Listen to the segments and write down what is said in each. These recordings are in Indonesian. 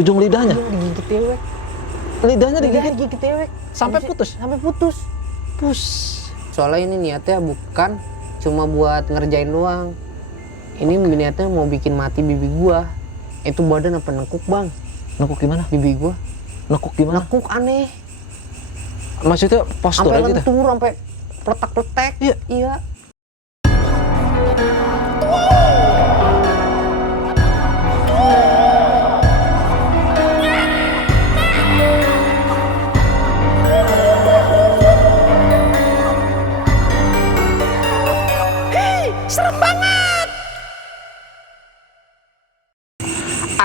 ujung lidahnya. Digigit dewek. Lidahnya digigit dewek. sampai putus. Sampai putus. Pus. Soalnya ini niatnya bukan cuma buat ngerjain doang. Ini niatnya mau bikin mati bibi gua. Itu badan apa nekuk, Bang? Nekuk gimana? Bibi gua. Nekuk gimana? Nekuk aneh. Maksudnya postur Sampai gitu. lentur, sampai pletak-pletek. Iya. Iya.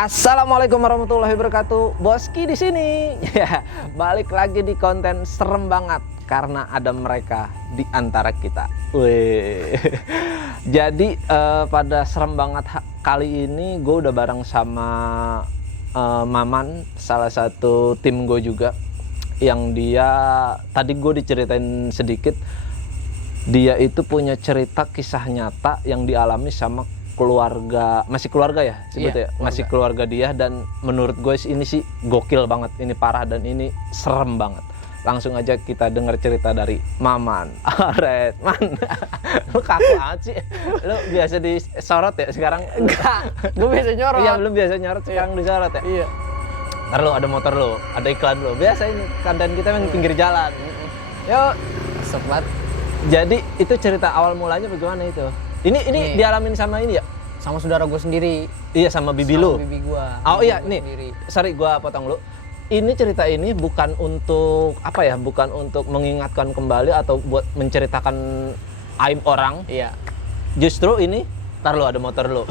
Assalamualaikum warahmatullahi wabarakatuh. Boski di sini. Ya, balik lagi di konten serem banget karena ada mereka di antara kita. Wih. Jadi pada serem banget kali ini gue udah bareng sama Maman, salah satu tim gue juga, yang dia tadi gue diceritain sedikit. Dia itu punya cerita kisah nyata yang dialami sama keluarga, masih keluarga ya sebetulnya, iya, masih keluarga dia, dan menurut gue ini sih gokil banget, ini parah dan ini serem banget. Langsung aja kita dengar cerita dari Maman. Alright, Man. Lu kaku amat sih. Lu biasa disorot ya sekarang? Enggak, gue biasa nyorot. Iya, belum biasa nyorot, sekarang disorot ya? Iya. Ntar lu ada motor lu, ada iklan lu. Biasa ini konten kita yang pinggir jalan. Yuk. Sobat. Jadi itu cerita awal mulanya bagaimana itu? Ini dialamin sama ini ya? Sama saudara gue sendiri. Iya, sama bibi lu. Bibi gua. Oh Bibi iya, gua nih. sendiri. Sorry, gua potong lu. Ini cerita ini bukan untuk apa ya? Bukan untuk mengingatkan kembali atau buat menceritakan aib orang. Iya. Justru ini, ntar lu ada motor lu.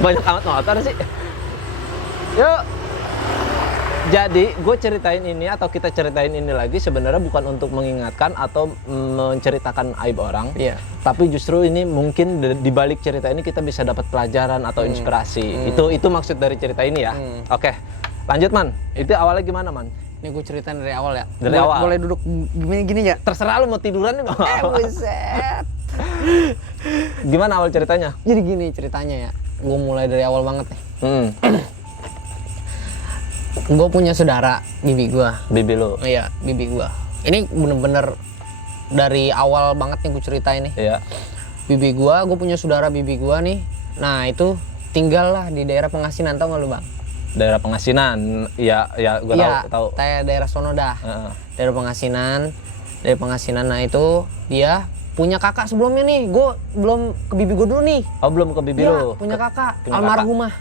Banyak amat motor sih. Yuk. Jadi, gue ceritain ini atau kita ceritain ini lagi sebenarnya bukan untuk mengingatkan atau menceritakan aib orang. Iya. Tapi justru ini mungkin di balik cerita ini kita bisa dapat pelajaran atau inspirasi. Itu maksud dari cerita ini ya. Oke. Lanjut, Man. Itu awalnya gimana, Man? Ini gue ceritain dari awal ya. Dari awal. Boleh duduk gini ya? Terserah lu mau tiduran juga. Buset. Gimana awal ceritanya? Jadi gini ceritanya ya. Gue mulai dari awal banget nih. Gue punya saudara, bibi gue. Bibi lu. Iya, bibi gue. Ini bener-bener dari awal banget nih gue ceritain nih. Iya. Bibi gue punya saudara bibi gue nih. Nah itu tinggal lah di daerah Pengasinan, tau gak lu, Bang? Daerah Pengasinan. Iya, gue tahu. Iya, daerah sono dah. Daerah Pengasinan. Dari Pengasinan, nah itu dia punya kakak sebelumnya nih. Gue belum ke bibi gue dulu nih. Oh, belum ke bibi lu. Punya kakak, punya almarhumah.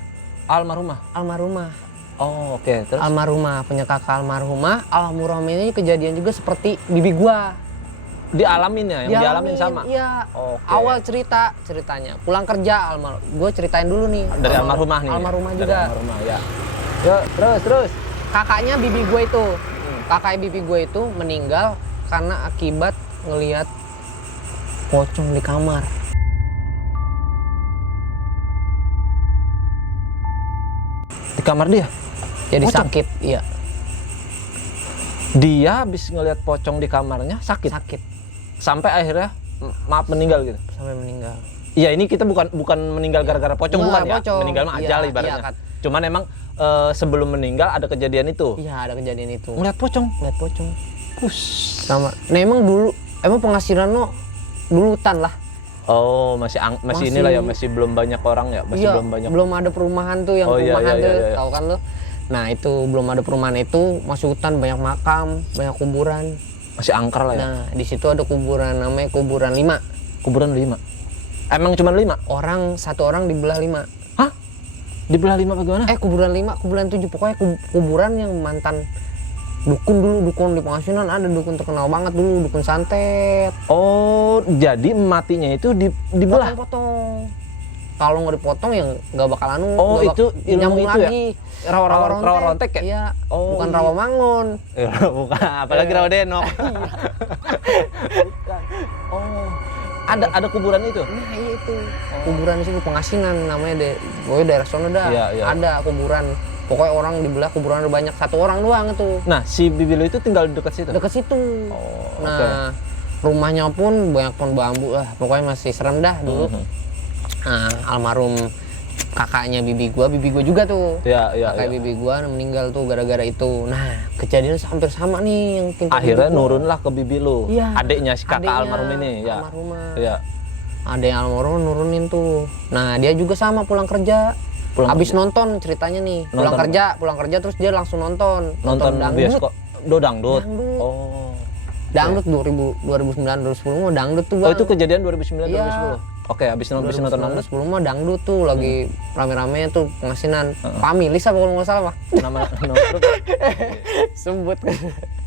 Almarhumah. Oh, oke. Terus? Almarhumah, punya kakak almarhumah. Almarhumah ini kejadian juga seperti bibi gua. Dialamin ya, yang dialamin sama? Iya. Oke. Awal ceritanya. Pulang kerja, gue ceritain dulu nih. Dari almarhumah nih? Almarhumah Dari juga. almarhumah, ya. Yuk, terus. Kakaknya bibi gue itu. Kakak bibi gue itu meninggal karena akibat ngelihat pocong di kamar. Di kamar dia? Jadi Pocong? sakit, iya. Dia habis ngelihat pocong di kamarnya sakit. Sampai akhirnya maaf meninggal gitu. Sampai meninggal. Iya, ini kita bukan meninggal gara-gara pocong, bukan ya. Meninggal mah ajal ibaratnya. Iya, Cuman emang sebelum meninggal ada kejadian itu. Iya, ada kejadian itu. Ngeliat pocong. Pus. Sama. Nah emang penghasilan lo dulutan lah. Oh, masih inilah ya, masih belum banyak orang ya, masih belum banyak. Belum ada perumahan tuh yang perumahan tuh, iya. tahu kan lo? Nah itu belum ada perumahan itu, masih hutan, banyak makam, banyak kuburan. Masih angker lah ya. Nah di situ ada kuburan namanya kuburan 5. Kuburan 5. Emang cuma 5? Satu orang dibelah 5. Hah? Dibelah 5 bagaimana? Kuburan 5, kuburan 7, pokoknya kuburan yang mantan dukun di Pengasinan, ada dukun terkenal banget dulu, dukun santet. Oh, jadi matinya itu dibelah? Potong. Kalau nggak dipotong ya nggak bakal Oh, itu ilmu itu lagi. Ya? Rawa rontek ya? Iya. Oh, bukan rawa mangun. Bukan, apalagi rawa denok. Bukan. Oh, ada kuburan itu? Nah, iya itu. Kuburan di situ Pengasinan namanya pokoknya daerah sono dah. Iya. Ada kuburan. Pokoknya orang dibelah kuburan ada banyak, satu orang doang itu. Nah, si bibi lu itu tinggal dekat situ? Dekat situ. Oh, nah, rumahnya pun banyak pohon bambu lah. Pokoknya masih serem dah dulu. Nah, almarhum kakaknya bibi gua juga tuh. Iya, iya, Kakak iya. bibi gua meninggal tuh gara-gara itu. Nah, kejadian hampir sama nih yang timpa Akhirnya bibi gua. nurunlah ke bibi lu. Iya. Adiknya si kakak Adiknya, almarhum ini, ya. almarhumah. Iya. Ada yang almarhum nurunin tuh. Nah, dia juga sama pulang kerja. Habis nonton ceritanya nih. Pulang kerja terus dia langsung nonton dangdut. bioskop. Dangdut. Dangdut. Oh. Dangdut 2009 2010 mah dangdut tuh, Oh, Bang. itu kejadian 2009 Iya. 2010. Oke, habis nonton dangdut. 2010 mah dangdut tuh lagi rame-ramenya tuh pengasinan. Pamilis apa kalau nggak salah, Pak. Nama grup. Sebut.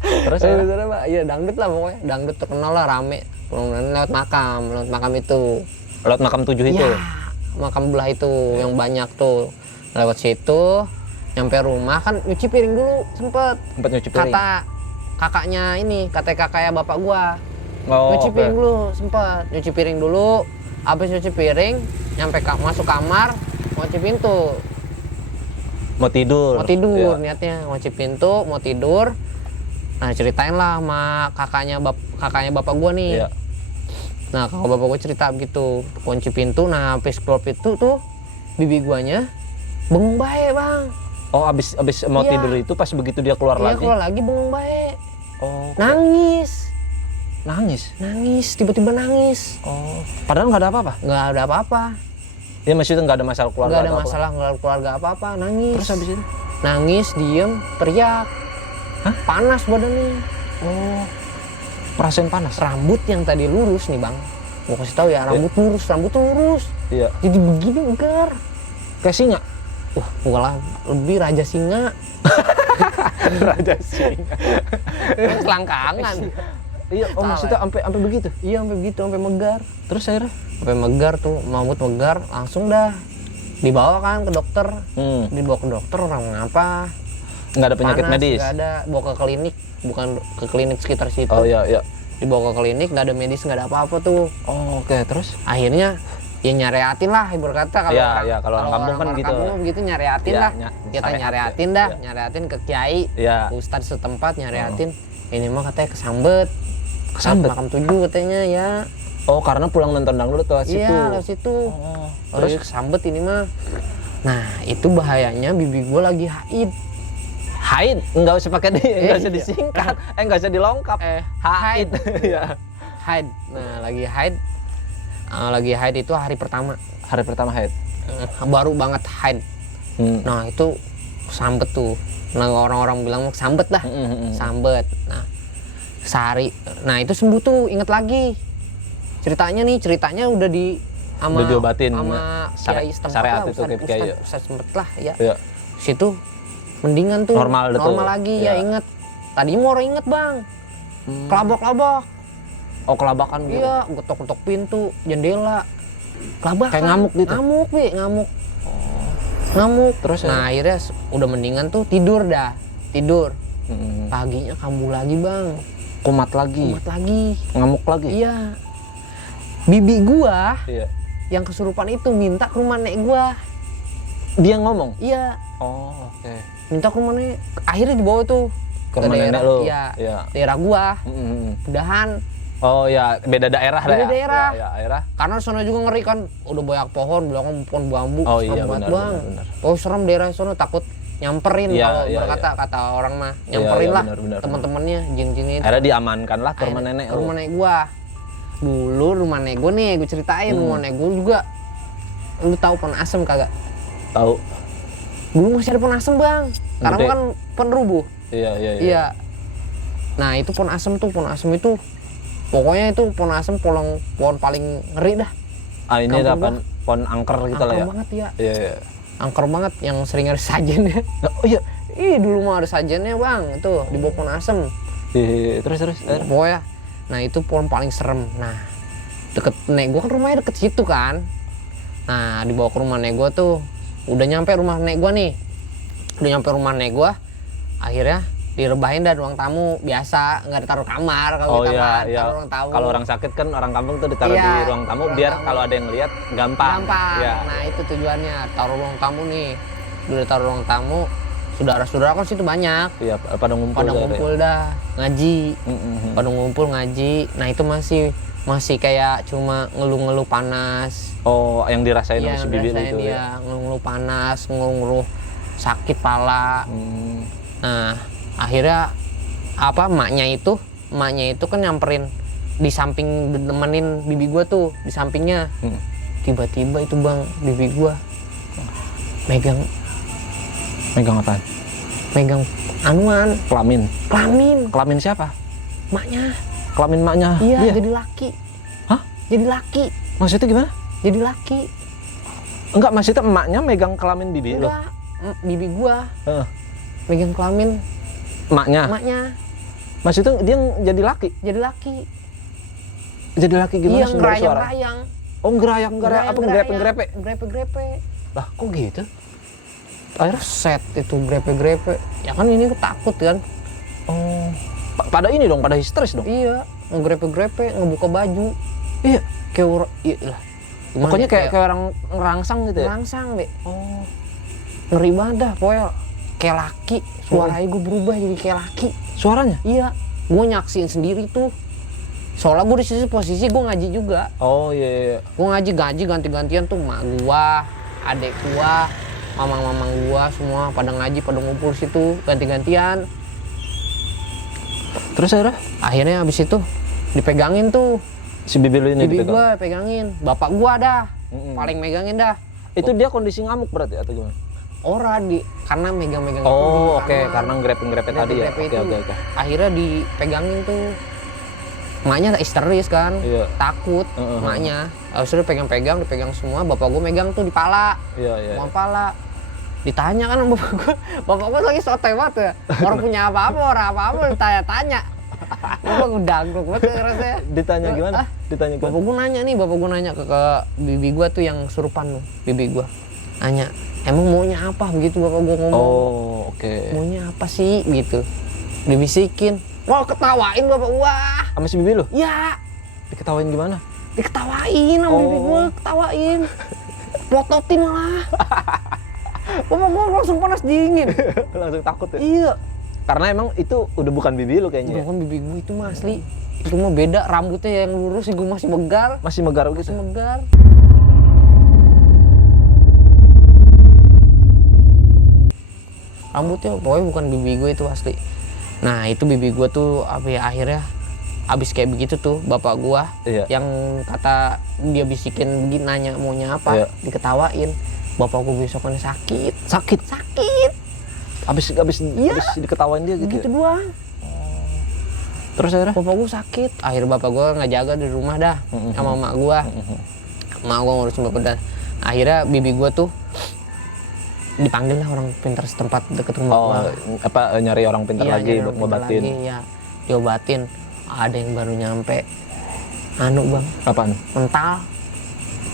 Terus ya? Pak. Iya, dangdut lah pokoknya. Dangdut terkenal lah rame. Lewat makam itu. Lewat makam 7 itu. Ya, makam belah itu yang banyak tuh. Lewat situ, nyampe rumah kan nyuci piring dulu sempet. Tempat nyuci piring. Kakaknya bapak gua. Oh, Nyuci oke. piring dulu sempet. Nyuci piring dulu. Habis nyuci piring, nyampe masuk kamar, kunci pintu. Mau tidur. Mau tidur Iya. niatnya, kunci pintu, mau tidur. Nah, ceritain lah sama kakaknya bapak gua nih. Iya. Nah, kalau bapak gua cerita begitu, kunci pintu, nah habis keluar pintu tuh bibi guanya bengong bae, Bang. Oh, abis mau Iya. tidur itu pas begitu dia keluar Iya, lagi. keluar lagi bengong bae. Oh. Nangis, Nangis. tiba-tiba nangis. Oh. Padahal nggak ada apa-apa. Nggak ada apa-apa. Ya maksudnya nggak ada masalah keluarga. Nggak ada atau apa. masalah, nggak ada keluarga apa-apa, nangis. Terus habis itu? Nangis, diem, teriak. Hah? Panas badannya. Oh. Perasaan panas. Rambut yang tadi lurus nih, Bang. Gua kasih tahu ya, rambut tuh lurus. Iya. Jadi begini enggak. Kayak singa. Wah, enggak lah, lebih raja singa. Raja singa. Selangkangan. Iya, oh Salah. maksudnya sampai begitu. Iya, sampai begitu, sampai megar. Terus akhirnya? Sampai megar tuh, rambut megar, langsung dah dibawa kan ke dokter. Dibawa ke dokter orang apa? Nggak ada penyakit Panas, medis. nggak ada, bawa ke klinik, bukan ke klinik sekitar situ. Oh iya, iya. Dibawa ke klinik, nggak ada medis, nggak ada apa-apa tuh. Oh, oke, terus? Akhirnya ya nyareatin lah, ibarat kata kalau Iya, kalau orang kampung kan gitu. kampung begitu nyareatin Iya, lah. Kita syariat nyareatin ya. dah, Iya. nyareatin ke kiai, Iya. ustadz setempat nyareatin. Ini mah katanya kesambet. Kesambet? Makam 7 katanya ya. Oh, karena pulang nonton dangdut lewat situ. Iya, lewat situ. Oh, Terus kesambet ini mah. Nah, itu bahayanya bibi gua lagi haid. haid, nggak usah pakai nggak usah disingkat, nggak usah dilongkap. Haid. Iya. Haid. Nah, lagi haid. Lagi haid itu hari pertama. Hari pertama haid. Baru banget haid. Nah, itu sambet tuh. Nah, orang-orang bilang mau sambet dah. Sambet. Nah, sehari. Nah, itu sembuh tuh, inget lagi. Ceritanya udah Udah diobatin sama kiai setempat syariat lah, itu kayak kiai ya. Ustadz setempat lah ya. Iya. Situ mendingan tuh. Normal tuh. Lagi Iya. ya, inget. Tadi mau inget, Bang. Kelabok-labok. Oh, kelabakan gitu. Iya, getok-getok pintu, jendela. Kelabakan. Kayak ngamuk gitu? Ngamuk. Ngamuk. Terus nah, akhirnya udah mendingan tuh tidur dah. Tidur. Mm. Paginya kambuh lagi, Bang. Kumat lagi. Kumat lagi. Ngamuk lagi. Iya. Bibi gua Iya. yang kesurupan itu minta ke rumah nek gua. Dia ngomong. Iya, Oh, oke. minta ke rumah nek. Akhirnya dibawa tuh Ke rumah nenek lu. Iya. Iya. Daerah gua. Mm. Udahan. Oh ya, beda daerah dah Beda ya. daerah. Ya, daerah. Karena sono juga ngeri kan, udah banyak pohon, belakang pohon bambu. Oh serem iya, banget, benar, Bang. benar. Oh, serem daerah sono, takut nyamperin Iya, kalau iya, kata orang mah. Nyamperin iya, lah benar. teman-temannya jin-jin itu. Akhirnya diamankan lah ke rumah nenek Ke lu. rumah nenek gua. Dulu rumah nenek gua nih, gue ceritain rumah nenek gua juga. Lu tahu pohon asem kagak? Tahu. Dulu masih ada pohon asem, Bang. Karena Gede. kan penerubuh. Iya. Iya. Nah, itu pohon asem itu pokoknya itu pohon asem pohon paling ngeri dah. Ah, ini Kampung ada pohon angker gitu lah Angker ya. banget ya. Iya. Angker banget yang sering ada sajennya. Oh iya. Ih, dulu mah ada sajennya, Bang. Itu di bawah pohon asem. Iya. Terus. Pokoknya. Nah, itu pohon paling serem. Nah, deket nek gua kan rumahnya deket situ kan. Nah, dibawa ke rumah nek gua tuh. Udah nyampe rumah nek gua nih. Akhirnya direbahin dari ruang tamu biasa, nggak ditaruh kamar kalau kita mah taruh ruang tamu. Kalau orang sakit kan orang kampung tuh ditaruh Iya, di ruang tamu ruang biar tamu. kalau ada yang lihat gampang. Iya. Nah, itu tujuannya, taruh ruang tamu nih. Udah taruh ruang tamu, saudara-saudara kan situ banyak. Iya, pada ngumpul. Pada ngumpul dah, ngaji. Pada ngumpul ngaji. Nah itu masih kayak cuma ngeluh-ngeluh panas. Oh, yang dirasain Iya, sama si bibi lu itu ya. dia ngeluh-ngeluh panas, ngeluh-ngeluh sakit pala. Nah, akhirnya emaknya itu kan nyamperin di samping nemenin bibi gua tuh, di sampingnya. Tiba-tiba itu Bang, bibi gua megang apaan? Megang anuan, Kelamin siapa? maknya. Kelamin maknya. Iya, jadi laki. Hah? Jadi laki. Maksudnya gimana? Jadi laki. Enggak, maksudnya emaknya megang kelamin bibi lo. Enggak, bibi gua Heeh. megang kelamin Maknya. Maksudnya dia jadi laki. Jadi laki. Jadi laki gimana Iya, sih suara? ngerayang-rayang. Oh, ngerayang apa grepe-grepe? Grepe-grepe. Lah, kok gitu? Akhirnya set itu grepe-grepe. Ya kan ini takut kan. Oh. Pada ini dong, pada histeris dong. Iya, ngegrepe-grepe, ngebuka baju. Iya. Kayak iya lah. Pokoknya kayak orang ngerangsang gitu ya. Ngerangsang, Be. Oh. Ngeri banget dah, pokoknya kayak laki. Suaranya gue berubah jadi kayak laki. Suaranya? Iya, gue nyaksiin sendiri tuh. Soalnya gue di sisi posisi gue ngaji juga. Oh iya. Gue ngaji ganti-gantian tuh, mak gua, adek gua, mamang-mamang gua semua pada ngaji, pada ngumpul situ ganti-gantian. Terus Akhirnya abis itu dipegangin tuh. si bibi lu ini Bibi dipegang? gua pegangin, bapak gua dah paling megangin dah. Itu dia kondisi ngamuk berarti atau gimana? Ora karena megang-megang Oh, oke, karena grepe-grepe tadi ya. Oke. Akhirnya dipegangin tuh. Maknya histeris kan, Iya. takut maknya. Habis itu dipegang semua, bapak gua megang tuh di pala. Iya. Mau pala. Ditanya kan sama bapak gua lagi sotoy banget ya. Orang punya apa-apa ditanya-tanya. Gua ngedangkuk banget rasanya. Ditanya gimana? Ditanya gimana? Bapak gua nanya ke bibi gua tuh yang surupan tuh, bibi gua. Nanya, emang maunya apa begitu bapak gua ngomong. Oh, oke. Maunya apa sih gitu. Dibisikin, mau ketawain bapak gua. Sama si bibi lu? Ya, Diketawain gimana? diketawain sama bibi gua, ketawain. Plototin lah. Bapak gua langsung panas dingin. Langsung takut ya? Iya. Karena emang itu udah bukan bibi lu kayaknya. Bukan bibi gua itu mah asli. Itu mah beda, rambutnya yang lurus, gua masih megar. Masih megar gitu. Masih megar. Rambutnya pokoknya bukan bibi gue itu asli. Nah itu bibi gue tuh akhirnya abis kayak begitu tuh bapak gue yang kata dia bisikin begini, nanya maunya apa, diketawain. Bapak gue besokannya sakit. Abis diketawain dia gitu. Gitu doang. Terus akhirnya? Bapak gue sakit. Akhirnya bapak gue nggak jaga di rumah dah sama emak gue. Emak gue ngurusin bapak dan akhirnya bibi gue tuh dipanggil lah orang pintar setempat deket rumah gua. Nyari orang pintar lagi buat ngobatin. Iya, diobatin. Ada yang baru nyampe. Bang. Apaan? Mental.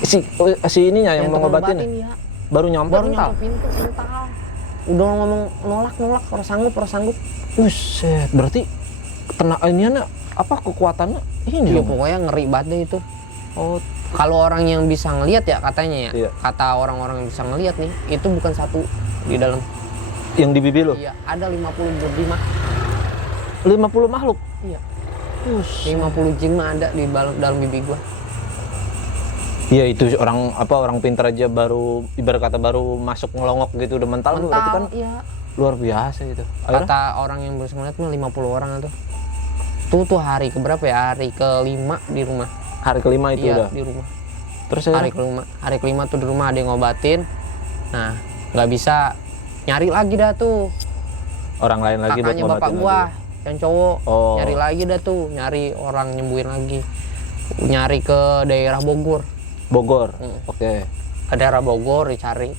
Si ininya yang mau ngobatin ya. Baru nyampe mental. Mental. Udah ngomong nolak, orang sanggup. Buset, berarti iniannya kekuatannya ini ya dong. pokoknya ngeri banget deh itu. Oh, kalau orang yang bisa ngelihat ya katanya ya. Iya. Kata orang-orang yang bisa ngelihat nih, itu bukan satu di dalam. Yang di bibi lo? Iya, ada 50 berjima. 50 makhluk? Iya. 50 jin mah ada di dalam bibi gua. Iya, itu orang pintar aja baru ibarat kata baru masuk ngelongok gitu udah mental tuh berarti kan. Iya. Luar biasa itu. Kata orang yang bisa ngeliat mah 50 orang tuh. Tuh hari keberapa ya? Hari ke-5 di rumah. Hari ke-5 itu udah di rumah. Terus hari ke-5 tuh di rumah ada yang ngobatin. Nah, nggak bisa nyari lagi dah tuh. Orang lain lagi buat kakaknya ngobatin bapak gua lagi. yang cowok. Nyari Oh. lagi dah tuh, nyari orang nyembuhin lagi. Nyari ke daerah Bogor. Oke. Ke daerah Bogor dicari.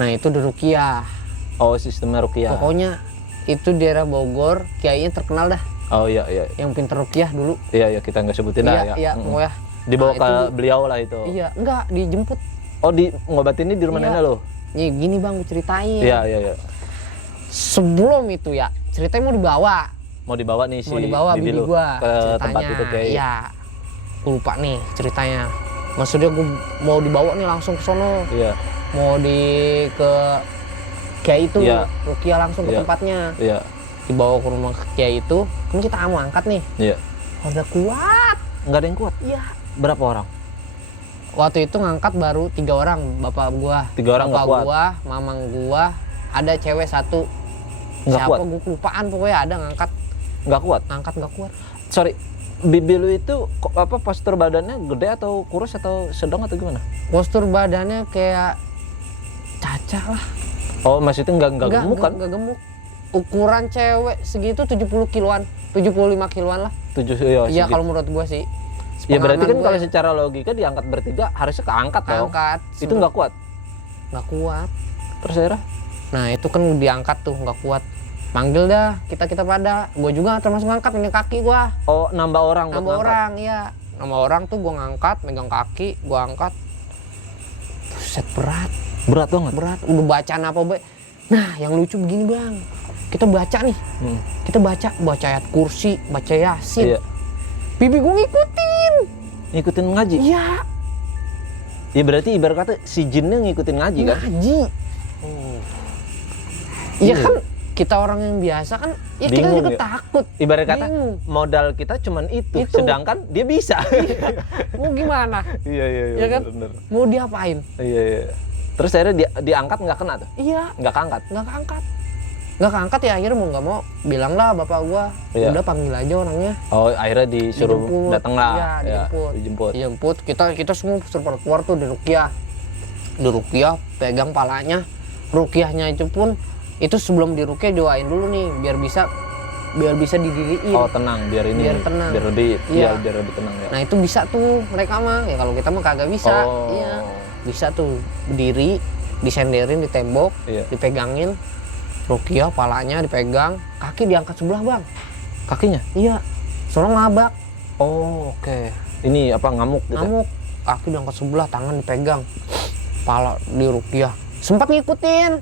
Nah, itu di Rukiah. Oh, sistemnya rukiah. Pokoknya itu daerah Bogor, kiainya terkenal dah. Oh iya. Yang pinter rukiah dulu. Iya, kita nggak sebutin lah ya. Iya, pokoknya. Dibawa Nah, ke itu, beliau lah itu. Iya, enggak, dijemput. Oh, ngobatin ini di rumah nenek lo? Nih, gini Bang, ceritain. Iya. Sebelum itu ya, ceritanya mau dibawa. Mau dibawa nih si bibi gua ke ceritanya. tempat itu kayak. Iya. Gua lupa nih ceritanya. Maksudnya gua mau dibawa nih langsung ke sono. Iya. Mau ke kiai itu, Iya. ruqyah langsung ke Iya. tempatnya. Iya. Dibawa ke rumah kiai itu, kan kita mau angkat nih. Iya. Udah kuat. Nggak ada yang kuat. Iya. Berapa orang? Waktu itu ngangkat baru 3 orang, bapak gua. 3 orang bapak nggak kuat. gua, mamang gua, ada cewek 1. Nggak Siapa kuat. gua kelupaan, pokoknya ada ngangkat Nggak kuat. nggak kuat. Sorry, bibi lu itu postur badannya gede atau kurus atau sedang atau gimana? Postur badannya kayak caca lah. Oh, maksudnya nggak gemuk kan? Nggak gemuk. Ukuran cewek segitu 70 kiloan, 75 kiloan lah. 7 ya. Iya segitu. kalau menurut gua sih. Ya berarti kan Sepengalaman kalau gua secara logika diangkat bertiga harusnya keangkat dong. angkat. Itu nggak kuat. Nggak kuat. Terus akhirnya? Nah itu kan diangkat tuh nggak kuat. Panggil dah kita pada. Gua juga termasuk ngangkat ini kaki gua. Oh, nambah orang buat Nambah ngangkat. orang, iya. Nambah orang tuh gua ngangkat, megang kaki, gua angkat. Buset berat, Berat banget. berat. Udah bacaan apa be? Nah yang lucu begini bang. Kita baca nih. Kita baca ayat kursi, baca yasin. Iya. Bibi gua ngikutin. Ngikutin ngaji. Iya. Ya berarti ibarat kata si jinnya ngikutin ngaji kan? Ngaji. Iya kan kita orang yang biasa kan ya kita Bingung juga ya? takut. Ibarat kata Bingung. modal kita cuman itu, Itu. sedangkan dia bisa. Mau gimana? Iya Ya kan? bener. Mau diapain? Iya iya. Terus akhirnya diangkat nggak kena tuh? Iya, Nggak keangkat? nggak keangkat. Nggak keangkat ya akhirnya mau nggak mau bilang lah bapak gua. Iya. Udah panggil aja orangnya. Oh akhirnya disuruh Dijemput. datang lah. Iya, dijemput. Dijemput. Dijemput. Kita semua suruh keluar tuh di ruqyah. Di ruqyah pegang palanya. Ruqyahnya itu pun itu sebelum di ruqyah doain dulu nih biar bisa didiriin. Oh tenang, biar ini Biar tenang. biar lebih Iya. biar lebih tenang ya. Nah itu bisa tuh mereka mah ya kalau kita mah kagak bisa. Oh. Iya. Bisa tuh berdiri, disenderin di tembok, Iya. dipegangin. Ruqyah palanya dipegang, kaki diangkat sebelah bang. Kakinya? Iya. Soalnya ngabak, Oh oke. Ini apa ngamuk gitu? ngamuk. Kaki diangkat sebelah, tangan dipegang. Pala di ruqyah. Sempat ngikutin.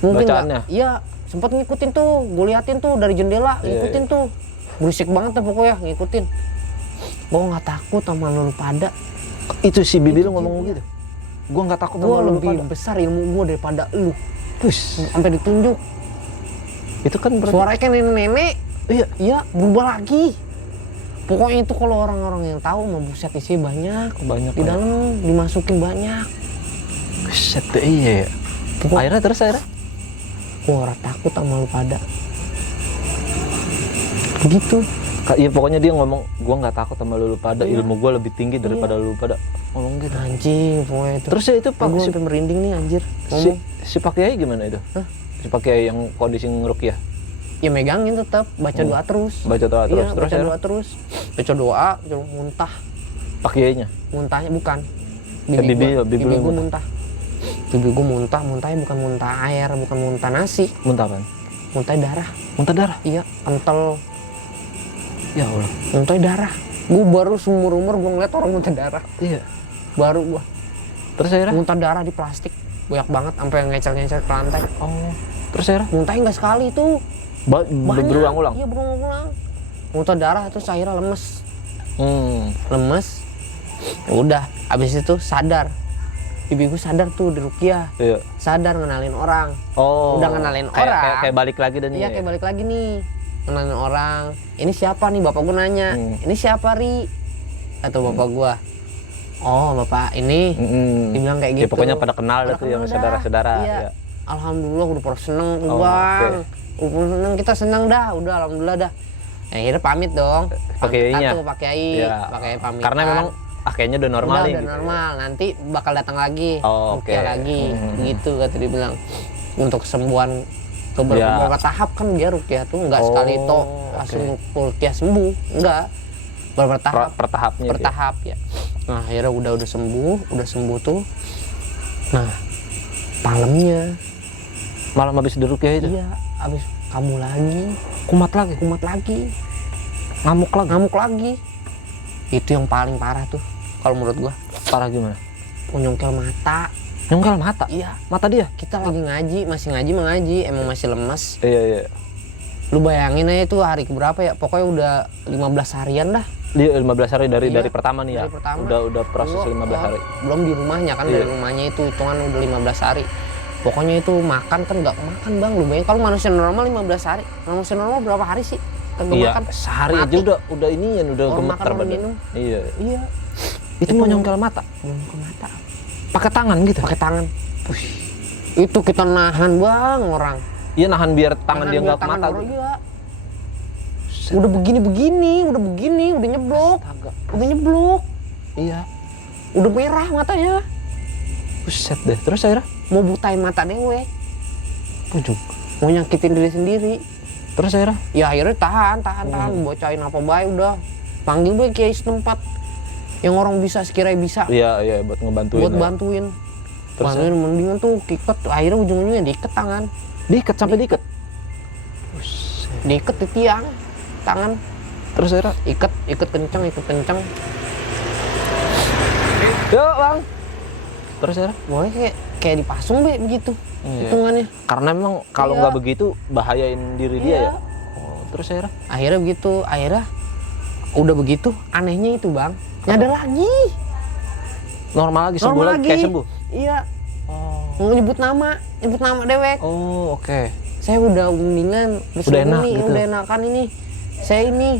Mungkin nggak- Bacaannya? Iya. Sempat ngikutin tuh, gue liatin tuh dari jendela, Iya, ngikutin tuh. Berisik banget tuh pokoknya ngikutin. Gue nggak takut sama lu pada. Itu si bibi lu Itu ngomong dia. gitu. Gua nggak takut Gue sama lu lebih pada. besar ilmu gue daripada lu. Push. Sampai ditunjuk. Itu kan berarti. Suaranya kayak nenek-nenek. Iya. Iya, berubah lagi. Pokoknya itu kalau orang-orang yang tahu mah buset isi banyak. Banyak. Di dalam dimasukin banyak. Buset deh, iya ya. Pokoknya Akhirnya gue orang takut sama lu pada. Begitu. Iya pokoknya dia ngomong gua nggak takut sama lu pada, Iya. ilmu gua lebih tinggi daripada lu pada. Ngomong gitu. Anjing pokoknya itu. Terus ya itu Pak gue si, sampai merinding nih anjir. si, Ngomong. si Pak Kiai gimana itu? Hah? Si Pak Kiai yang kondisi ngeruqyah. Ya megangin tetap, baca doa terus. Baca doa terus. Iya, Terus baca ya? doa terus. Baca doa, muntah. Pak Kiainya. Muntahnya bukan. bibi Bibi lu gue muntah. muntah. Bibi gue muntahnya bukan muntah air, bukan muntah nasi. Muntah kan? Muntah darah. Muntah darah. Iya, kental. Ya Allah. Muntah darah. Gue baru seumur umur gue ngeliat orang muntah darah. Iya. Baru gue Terus akhirnya? muntah darah di plastik banyak banget sampai ngecel-ngecel ke lantai. Oh. Terus akhirnya? Muntahnya nggak sekali tuh. Banyak. Berulang-ulang. Iya berulang-ulang. Muntah darah terus akhirnya lemes. Lemes. Ya udah, abis itu sadar. Bibi gue sadar tuh di ruqyah. Iya. Sadar ngenalin orang. Oh. Udah ngenalin kayak, orang. Kayak balik lagi dan Iya kayak balik lagi nih. Ngenalin orang. Ini siapa nih? Bapak gue nanya. Ini siapa Ri? Atau bapak gue. Oh bapak ini. Dibilang kayak Ya, gitu. pokoknya pada kenal dah tuh yang kenal dah. saudara-saudara. Iya. Ya. Alhamdulillah udah pada seneng tuh Oh, bang. oke. Udah seneng, kita seneng dah. Udah alhamdulillah dah. Ya, akhirnya pamit dong. Pakai Pamitan nya. tuh, Pak Kiai. Iya. Pakai pamit. Karena memang kayaknya udah normal nih. udah gitu. normal. Nanti bakal datang lagi. Oh, oke. Ruqyah lagi. Gitu kata dia bilang. Untuk kesembuhan ke Ya. beberapa tahap kan dia ruqyah tuh nggak sekali Oh, toh oke. langsung ruqyah sembuh. Enggak. Beberapa tahap. Per tahapnya. Per tahap ya. Nah akhirnya udah sembuh tuh. Nah malamnya. Malam habis di ruqyah itu. Iya. Abis kamu lagi. Kumat lagi. Ngamuk lagi. Itu yang paling parah tuh kalau menurut gua. Parah gimana? Nyongkel mata. Nyongkel mata. Iya. Mata dia. Kita lagi masih ngaji, emang masih lemes. Iya. Lu bayangin aja itu hari keberapa ya? Pokoknya udah 15 harian dah. Dia 15 hari dari Iya, pertama nih ya. dari pertama. Udah proses 15 hari. Belum di rumahnya kan, Iya. dari rumahnya itu hitungan udah 15 hari. Pokoknya itu makan kan nggak makan bang, lu bayangin kalau manusia normal 15 hari, manusia normal berapa hari sih? Kagak Iya, makan. sehari Mati. aja udah ini yang udah Orang gemeter makan, orang badan. minum. Iya. Iya. Itu mau nyongkel mata, Ke mata. pakai tangan gitu. Pakai tangan. Itu kita nahan bang orang. Iya, nahan biar tangan dia Nahan nggak biar ke mata. orang, Gitu. iya. Udah begini, udah nyeblok. Astaga. Udah nyeblok. Iya. Udah merah matanya. Buset deh. Terus akhirnya Mau butain mata dewe. ujung. Mau nyakitin diri sendiri. Terus akhirnya Ya akhirnya tahan. Bocain apa baik udah. Panggil gue kiai setempat. Yang orang bisa sekiranya bisa. iya buat ngebantuin. Buat lah. bantuin. Terus Bantuin mendingan tuh kiket. Akhirnya ujung-ujungnya diikat tangan. Diikat sampai diikat. Diikat di tiang. Tangan. Terus akhirnya Ikat kencang. yuk bang. Terus akhirnya Boleh kayak dipasung be begitu. Iya. Hitungannya. karena memang kalau Iya. nggak begitu bahayain diri dia Iya. ya. Oh, terus akhirnya Akhirnya begitu. Udah begitu. Anehnya itu bang. Nyadar lagi. normal lagi, sembuh lagi, kayak sembuh. Iya. Oh, Nyebut nama dewek. oh oke. Saya udah mendingan. Udah enak nih, gitu. Udah enakan ini. Saya ini.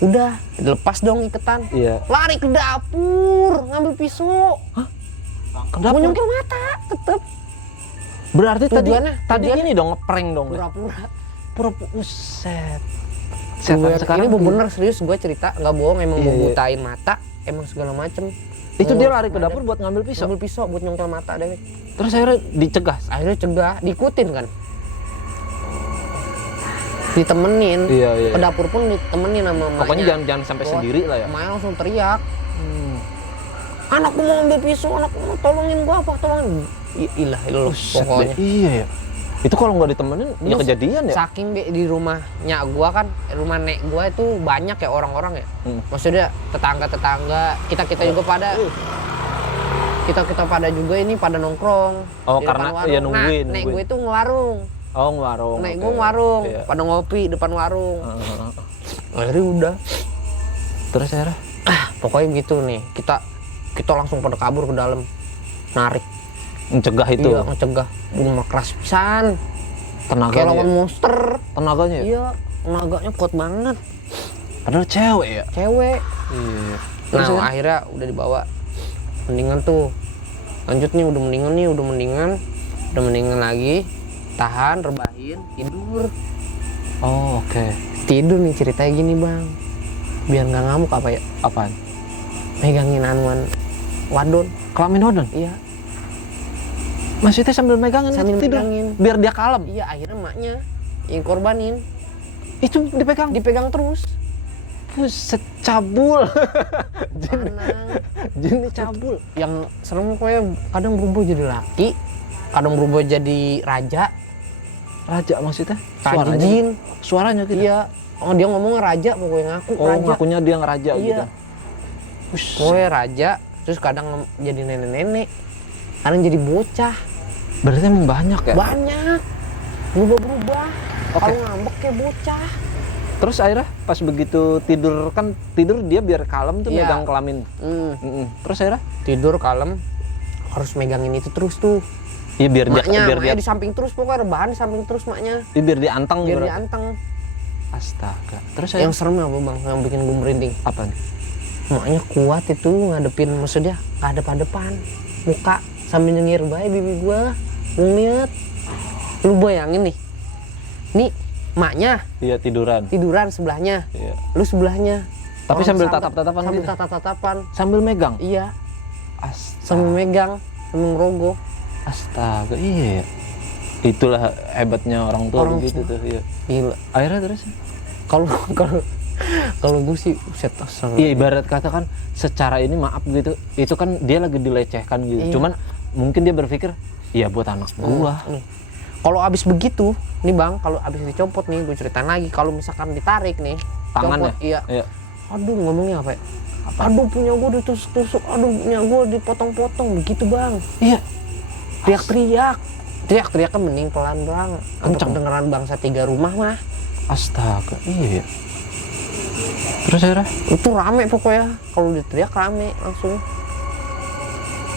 Udah. Lepas dong iketan. Iya. Lari ke dapur. Ngambil pisau. Kenapa? Mau nyongkel mata. Tetep. Berarti Tujuannya- tadi tujuannya- ini dong ngeprank dong. Pura-pura. Pura-pura uset. Sekarang Sekarang ini bener serius gue cerita. Nggak bohong. Emang Iya, mau iya. butain mata. Emang segala macem. itu Mau dia lari ke ada- dapur buat ngambil pisau. Ngambil pisau buat nyongkel mata dewek. Terus akhirnya dicegah. Akhirnya cegah, diikutin kan. Ditemenin. Iya. Ke dapur pun ditemenin sama emaknya. Pokoknya jangan sampai Wah, sendiri lah ya. Emaknya langsung teriak. Anakku mau ambil pisau, anakku mau tolongin gua apa, tolongin. Ilah, Buset pokoknya. deh, iya ya. Itu kalau nggak ditemenin ya Terus kejadian ya. Saking di rumahnya gua kan, rumah nek gua itu banyak ya orang-orang ya. Maksudnya tetangga-tetangga, kita juga pada kita pada juga ini pada nongkrong. Oh, di karena depan warung. iya, nungguin, Nah, nek nungguin. gue itu ngewarung. Oh, ngewarung. Nek oke. gue ngewarung, Iya. pada ngopi depan warung. Heeh. Akhirnya udah. Terus akhirnya Pokoknya gitu nih. Kita langsung pada kabur ke dalam. Narik. mencegah itu. Iya, ngecegah. Udah keras pisan. Kayak Tenaganya. lawan monster. Tenaganya ya? Iya, tenaganya kuat banget. Padahal cewek ya. Cewek. Iya. Nah, Terus akhirnya udah dibawa. Mendingan tuh. Lanjut nih, udah mendingan lagi. Tahan, rebahin, tidur. Oh, oke. Tidur nih ceritanya gini, Bang. Biar nggak ngamuk apa ya? Apaan? Megangin anuan wadon. Kelamin hodon. Iya. Maksudnya sambil megangin Sambil tidur. megangin. Biar dia kalem. Iya, akhirnya emaknya yang korbanin. Itu dipegang. Dipegang terus. Buset, cabul. Lanang. Jin cabul. Yang serem pokoknya kadang berubah jadi laki, kadang berubah jadi raja, Raja maksudnya? raja jin. Suaranya gitu. Iya. Oh, dia ngomong raja, pokoknya ngaku Oh, raja. ngakunya dia ngeraja Iya. gitu. Pokoknya raja, terus kadang jadi nenek-nenek, kadang jadi bocah. Berarti emang banyak ya? Banyak. Berubah-berubah. Oke. Kalau ngambek kayak bocah. Terus akhirnya pas begitu tidur kan tidur dia biar kalem tuh Iya. megang kelamin. Terus akhirnya? Tidur kalem, harus megangin itu terus tuh. Iya biar dia Maknya di samping terus, pokoknya rebahan di samping terus maknya. biar dia anteng Biar berarti. dia anteng. Astaga. Terus Yang akhirnya serem apa bang, yang bikin gue merinding? apa nih? Maknya kuat itu ngadepin, maksudnya ngadep-hadepan muka sambil nyengir baik bibi gua ngeliat. Lu bayangin nih maknya Iya tiduran. tiduran sebelahnya, Iya. lu sebelahnya. Tapi Orang sambil sahabat, tatap-tatapan sambil gitu? tatap-tatapan. Sambil megang. Iya, Astaga. sambil megang, sambil ngerogoh. Astaga. Iya. Itulah hebatnya orang tua Orang begitu tua. tuh. Iya. Gila. Akhirnya terus? Kalau gue sih set asal. Iya ibarat kata kan secara ini maaf gitu. Itu kan dia lagi dilecehkan gitu. Iya. Cuman mungkin dia berpikir ya buat anak gua. Nih. Kalau abis begitu, nih bang, kalau abis dicopot nih, gue ceritain lagi. Kalau misalkan ditarik nih, Tangannya? copot, iya. Iya. Aduh, ngomongnya apa ya? Aduh, punya gue ditusuk-tusuk. Aduh, punya gue dipotong-potong. Begitu bang. Iya. Teriak-teriak. Teriak-teriak kan mending pelan bang. Untuk Kenceng. kedengeran bangsa 3 rumah mah. Astaga. Iya. Terus akhirnya? Itu rame pokoknya. Kalau diteriak rame langsung.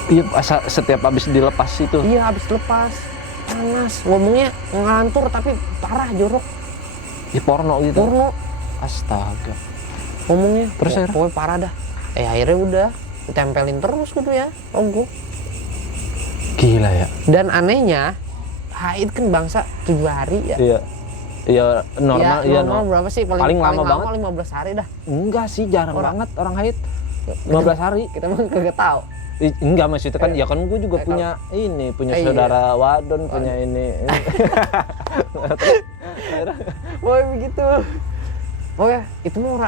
Iya, setiap habis dilepas itu. Iya, habis lepas panas, ngomongnya ngelantur tapi parah jorok. Ya porno gitu. Porno Astaga. ngomongnya. Terus akhirnya? Pokoknya parah dah. Akhirnya udah ditempelin terus gitu ya logo. Gila ya. Dan anehnya haid kan bangsa 7 hari ya. Iya. Iya normal, ya, iya normal no. berapa sih? Paling lama banget 15 hari dah. Enggak sih, jarang banget orang haid. 15 hari. Kita mah kagak tahu. Enggak, maksudnya kan ya kan gue juga punya ini, punya saudara wadon, punya ini. Pokoknya begitu. Pokoknya itu mau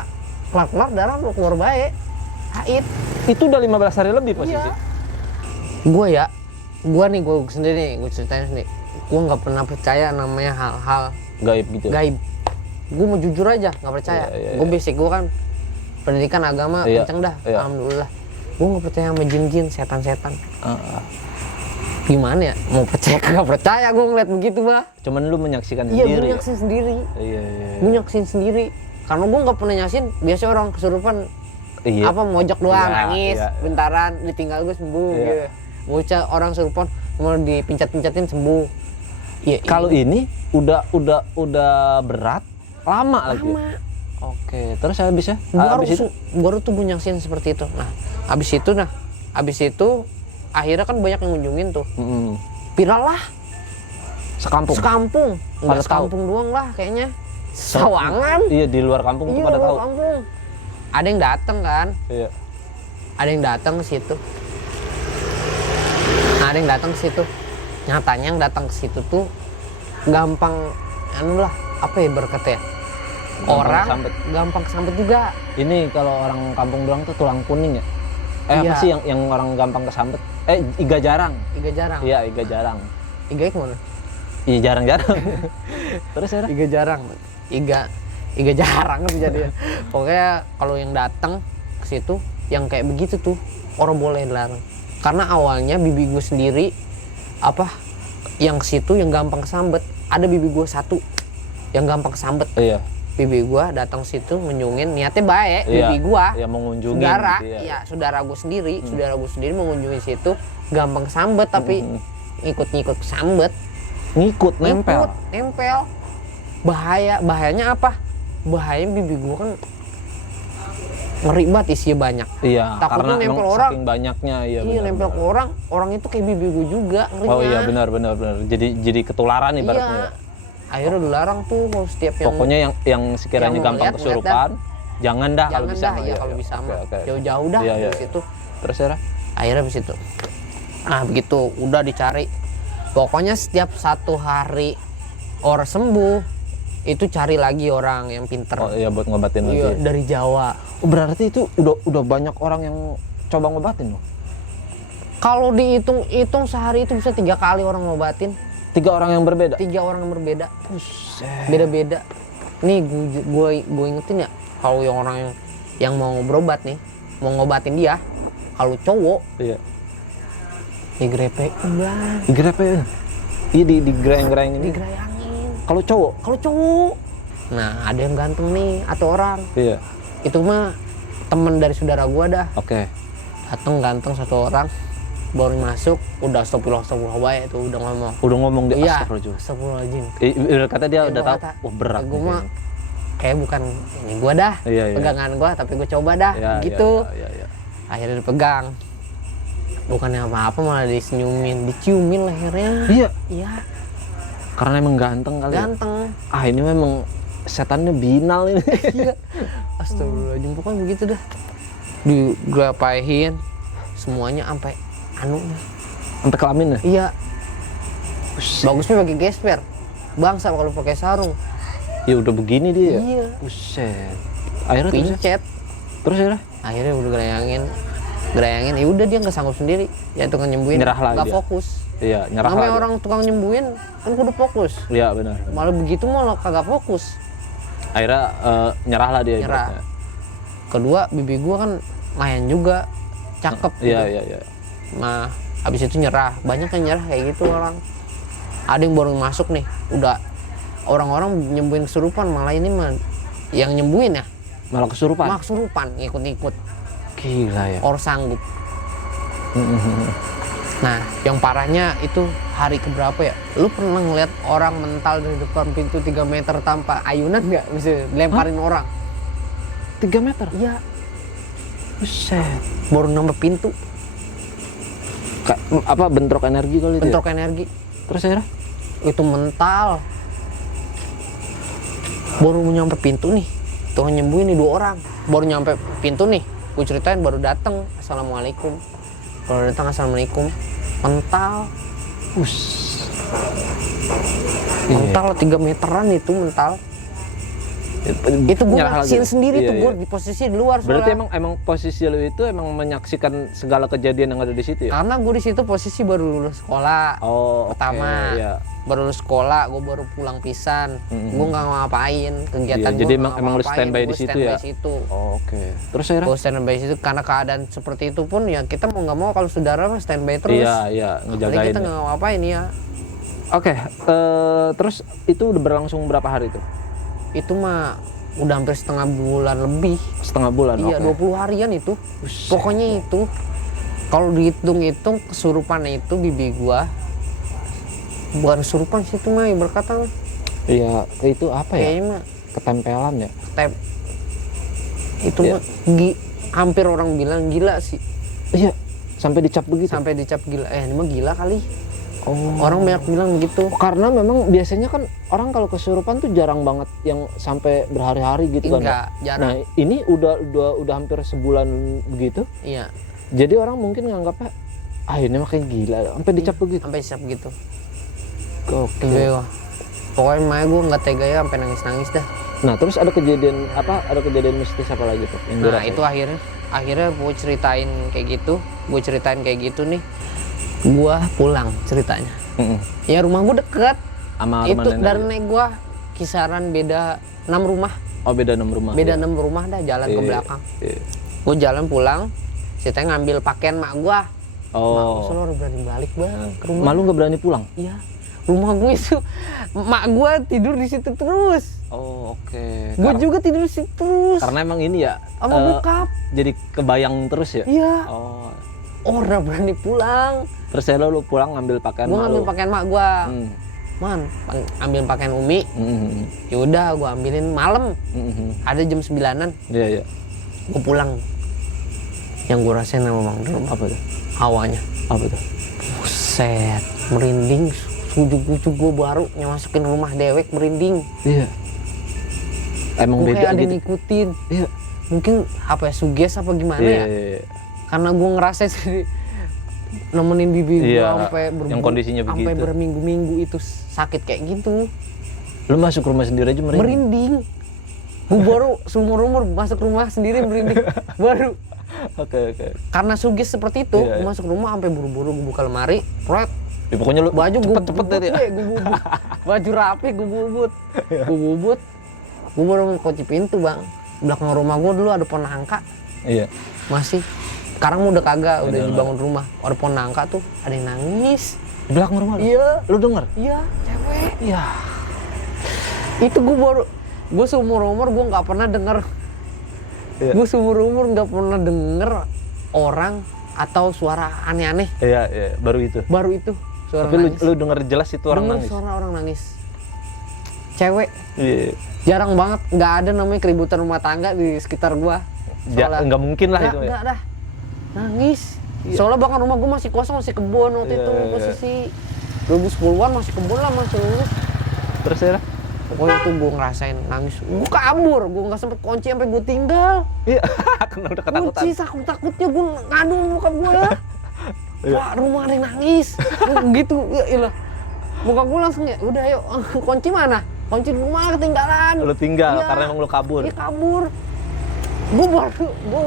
kelar-kelar darah mau keluar baik. Haid. Itu udah 15 hari lebih posisi. Iya. Gue sendiri, gue ceritain sendiri. Gue nggak pernah percaya namanya hal-hal Gaib gitu. gaib. Gue mau jujur aja nggak percaya. Iya. Gue basic gue kan pendidikan agama Iya, kenceng dah. iya. Alhamdulillah. Gue nggak percaya sama jin-jin, setan-setan. Gimana ya? Mau percaya kagak percaya gue ngeliat begitu bah. Cuman lu menyaksikan Iya, sendiri. gue nyaksin sendiri. Iya. Gue nyaksin sendiri. Karena gue nggak pernah nyaksin. Biasanya orang kesurupan Iya. apa mojok doang, Iya, nangis, iya. bentaran, ditinggal gue sembuh. Iya. Gitu. Bocah orang kesurupan mau dipincat-pincatin sembuh. Ya, Kalau ini udah berat, lama lagi. lama. Oke, terus habisnya? Baru tuh gue nyaksin seperti itu. Nah, habis itu akhirnya kan banyak yang ngunjungin tuh. Viral lah. Sekampung. Enggak Pada tahu. sekampung doang lah kayaknya. Sawangan. Iya, di luar kampung tuh Iya, pada tahu. kampung. Ada yang datang kan? Iya. Ada yang datang ke situ. Ada yang datang ke situ. Nyatanya yang datang ke situ tuh gampang lah, apa ya berkata ya? Orang gampang kesambet juga. Ini kalau orang kampung bilang tuh tulang kuning ya. Iya. Apa sih yang orang gampang kesambet? Iga jarang. Iga jarang. Iya, iga jarang. Iga kemana? Iya, jarang-jarang. Terus ya? Iga jarang. Iga jarang tuh jadi. Pokoknya kalau yang datang ke situ yang kayak begitu tuh orang boleh dilarang. Karena awalnya bibi gue sendiri yang ke situ yang gampang kesambet. Ada bibi gue satu yang gampang kesambet. Iya. Bibi gue datang situ ngunjungin, niatnya baik. Iya. Bibi gue Ya mau ngunjungin saudara, gitu ya. ya saudara gue sendiri mau ngunjungin situ gampang kesambet tapi ngikut kesambet. Ngikut, nempel. Bahayanya apa? Bahayanya bibi gue kan ngeri banget, isinya banyak. Iya, Takutnya karena nempel emang orang. saking banyaknya. Iya, Iya, nempel ke orang itu kayak bibi gue juga ngerinya. Oh iya, benar. Jadi ketularan ibaratnya. Iya. Akhirnya dilarang tuh kalau setiap yang Pokoknya yang sekiranya yang mau gampang lihat, kesurupan, jangan dah kalau bisa. ya kalau bisa mah. Oke. Jauh-jauh dah Iya. dari situ. Terus ya? Akhirnya habis itu. Nah, begitu udah dicari. Pokoknya setiap 1 hari orang sembuh, itu cari lagi orang yang pinter. Oh iya, buat ngobatin Iya, lagi. dari Jawa. Oh, berarti itu udah banyak orang yang coba ngobatin loh. Kalau dihitung sehari itu bisa 3 kali orang ngobatin. 3 orang yang berbeda. 3 orang yang berbeda. Buset. Beda-beda. Nih gue ingetin ya, kalau yang orang yang mau berobat nih, mau ngobatin dia, kalau cowok Iya. digrepein bang. Digrepein. Iya, digerayang-gerayangin. Digerayangin. Kalau cowok? Kalau cowok. Nah, ada yang ganteng nih atau orang. Iya. Itu mah temen dari saudara gua dah. Oke. Dateng ganteng 1 orang, baru masuk udah astagfirullah baik itu udah ngomong. Udah ngomong di Iya, astagfirullahaladzim. astagfirullahaladzim. Udah kata dia udah tahu. Kata, Wah, berat. Gue nih mah kayaknya. kayak bukan ini gua dah, Iya. pegangan gua, tapi gue coba dah, Iya, gitu. Iya. Akhirnya dipegang. Bukannya apa-apa malah disenyumin, diciumin lehernya. Iya. Iya, Karena emang ganteng kali. Ya? ganteng. Ini memang setannya binal ini. Iya. Astagfirullahaladzim, pokoknya begitu dah. Digrapahin semuanya sampai anunya. Sampai kelamin ya? Iya. Bagusnya pakai gesper. Bangsa kalau pakai sarung. Ya udah begini dia. Iya. Buset. Akhirnya terus ya? Pincet. Terus ya? Akhirnya udah gerayangin, ya udah dia nggak sanggup sendiri. Ya tukang nyembuhin. Nyerah lah nggak dia. fokus. Iya, nyerah Namanya lah. orang tukang nyembuhin kan kudu fokus. Iya, benar. Malah begitu malah kagak fokus. Akhirnya nyerah lah dia. Nyerah. ibaratnya. Kedua, bibi gua kan lumayan juga cakep. Iya. Nah, habis itu nyerah. Banyak yang nyerah kayak gitu orang. Ada yang baru masuk nih, udah orang-orang nyembuhin kesurupan, malah ini mah yang nyembuhin ya Malah kesurupan. malah kesurupan, ngikut-ngikut. Gila ya. Orang sanggup. Nah, yang parahnya itu hari keberapa ya? Lu pernah ngeliat orang mental dari depan pintu 3 meter tanpa ayunan nggak? Bisa lemparin orang. 3 meter? Iya. Buset. Baru nambah pintu. Apa bentrok energi kali itu? Bentrok energi. Terus akhirnya? Itu mental. Baru nyampe pintu nih. Tuh nyembuhin nih 2 orang. Baru nyampe pintu nih. Gue ceritain baru datang. Assalamualaikum. Baru datang assalamualaikum. Mental. Mental 3 meteran itu mental. Itu gue ngaksin sendiri tuh, gue di posisi di luar. Berarti emang posisi lu itu emang menyaksikan segala kejadian yang ada di situ ya? Karena gue di situ posisi baru lulus sekolah pertama, iya. Baru lulus sekolah, gue baru pulang pisan, gue nggak ngapain kegiatan. Iya, jadi emang lu standby di situ ya? Oke. Terus akhirnya? Gue standby di situ karena keadaan seperti itu pun ya kita mau nggak mau kalau saudara mah standby terus. Iya, ngejagain. Kita nggak ngapain ya. Oke, terus itu udah berlangsung berapa hari itu? Itu mah udah hampir setengah bulan lebih. Setengah bulan? Iya, 20 harian itu. Pokoknya itu kalau dihitung-hitung kesurupan itu bibi gua bukan kesurupan sih itu mah berkata. Iya, itu apa ya? Kayaknya mah ketempelan ya? Itu mah hampir orang bilang gila sih. Iya, sampai dicap begitu? Sampai dicap gila. Ini mah gila kali. Oh. Orang banyak bilang begitu. Karena memang biasanya kan orang kalau kesurupan tuh jarang banget yang sampai berhari-hari gitu kan. Enggak, jarang. Nah, ini udah hampir sebulan begitu. Iya. Jadi orang mungkin nganggapnya ini mah kayak gila, sampai dicap begitu. Sampai dicap gitu. Oke. Pokoknya makanya gue nggak tega ya sampai nangis-nangis dah. Nah, terus ada kejadian mistis apa lagi tuh? Nah, itu akhirnya gue ceritain kayak gitu nih. Gua pulang ceritanya. Ya rumah gua deket. Sama itu dari naik gua kisaran beda 6 rumah. Oh, beda 6 rumah. Beda 6 rumah dah jalan ke belakang. Gua jalan pulang, ceritanya ngambil pakaian mak gua. Mak gua selalu berani balik bang ke rumah. Malu nggak berani pulang? Iya. Rumah gua itu mak gua tidur di situ terus. Oh, oke. Gua juga tidur di situ terus. Karena emang ini ya. Sama bokap. Jadi kebayang terus ya? Iya. Oh. Udah berani pulang. Terus lu pulang ngambil pakaian gua ngambil pakaian mak gua. Man, ambil pakaian Umi. Ya udah gua ambilin malam. Ada jam 9-an. Iya. Gua pulang. Yang gua rasain sama Bang Drum apa tuh? Hawanya. Apa tuh? Buset, merinding. Sujuk-sujuk gua baru masukin rumah dewek merinding. Iya. Emang gua beda kayak ada gitu. ngikutin. Iya. Mungkin apa ya, suges apa gimana ya? Karena gue ngerasain sendiri nemenin bibi gue sampai yang kondisinya begitu, sampai berminggu-minggu itu sakit kayak gitu. Lu masuk rumah sendiri aja merinding. Gue baru seumur umur masuk rumah sendiri merinding baru. Oke. Karena sugis seperti itu, gue masuk rumah sampai buru-buru gue buka lemari, proyek. Ya, pokoknya lu baju cepet deh ya. Gue bubut. Baju rapi gue bubut. Gue baru kunci pintu bang. Belakang rumah gue dulu ada pohon nangka. Iya. Masih. Sekarang udah kagak, udah dibangun rumah. Ada pohon nangka tuh, ada yang nangis. Di belakang rumah lu? Iya. Lu denger? Iya, cewek. Iya. Itu gue seumur umur gue nggak pernah denger. Iya. Gue seumur umur nggak pernah denger orang atau suara aneh-aneh. Iya, baru itu. Suara tapi nangis. lu denger jelas itu orang denger nangis? Suara orang nangis. Cewek. Iya. Jarang banget, nggak ada namanya keributan rumah tangga di sekitar gua. Nggak mungkin lah itu ya? Nggak dah. Nangis. Iya. Soalnya bahkan rumah gua masih kosong, masih kebun waktu itu. Posisi 2010-an masih kebun lah, masih lulus. Terus ya? Pokoknya itu gua ngerasain nangis. Gua kabur, gua nggak sempet kunci sampai gua tinggal. Iya, karena udah ketakutan. Kunci takutnya gua ngadu muka gua ya. Wah, rumah ada yang nangis. Gitu, ya ilah. Muka gua langsung ya, udah yuk, kunci mana? Kunci rumah ketinggalan. Lu tinggal ya, karena emang lu kabur. Iya kabur. Gue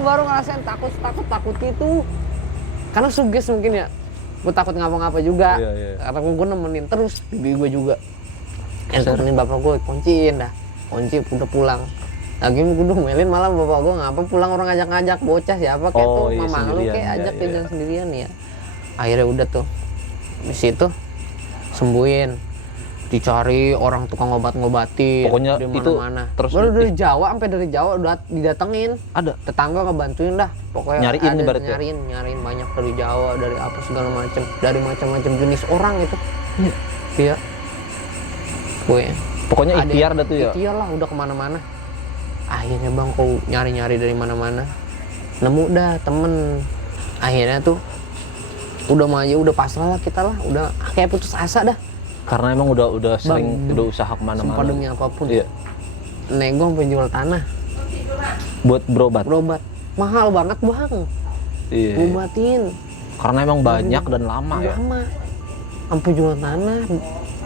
baru ngerasain takut itu. Karena suges mungkin ya. Gue takut ngapa-ngapa juga. Iya. Karena gue nemenin terus bibi gue juga. Yang nemenin bapak gue kunciin dah. Kunci udah pulang. Lagi gue udah melin malam bapak gue ngapa pulang orang ngajak-ngajak bocah siapa kayak tuh mama lu kayak ajak dia sendirian ya. Akhirnya udah tuh di situ sembuhin. dicari orang tukang ngobatin Pokoknya di itu mana-mana. terus Baru dari Jawa, sampai dari Jawa udah didatengin. ada Tetangga ngebantuin dah. Pokoknya Nyariin ada ibaratnya. nyariin banyak dari Jawa, dari apa segala macam, dari macam-macam jenis orang itu. Iya. Iya. Gue pokoknya ikhtiar dah tuh ya. ikhtiar lah, udah kemana-mana. Akhirnya bang, kau nyari-nyari dari mana-mana, nemu dah temen. Akhirnya tuh udah maju, udah pasrah lah kita lah, udah kayak putus asa dah. Karena emang udah sering udah usaha Sumpah kemana-mana. demi apapun. Iya. Nego sampai jual tanah Buat berobat. mahal banget bang, Iya. ngobatin Karena emang banyak dan lama ya. lama, sampai jual tanah.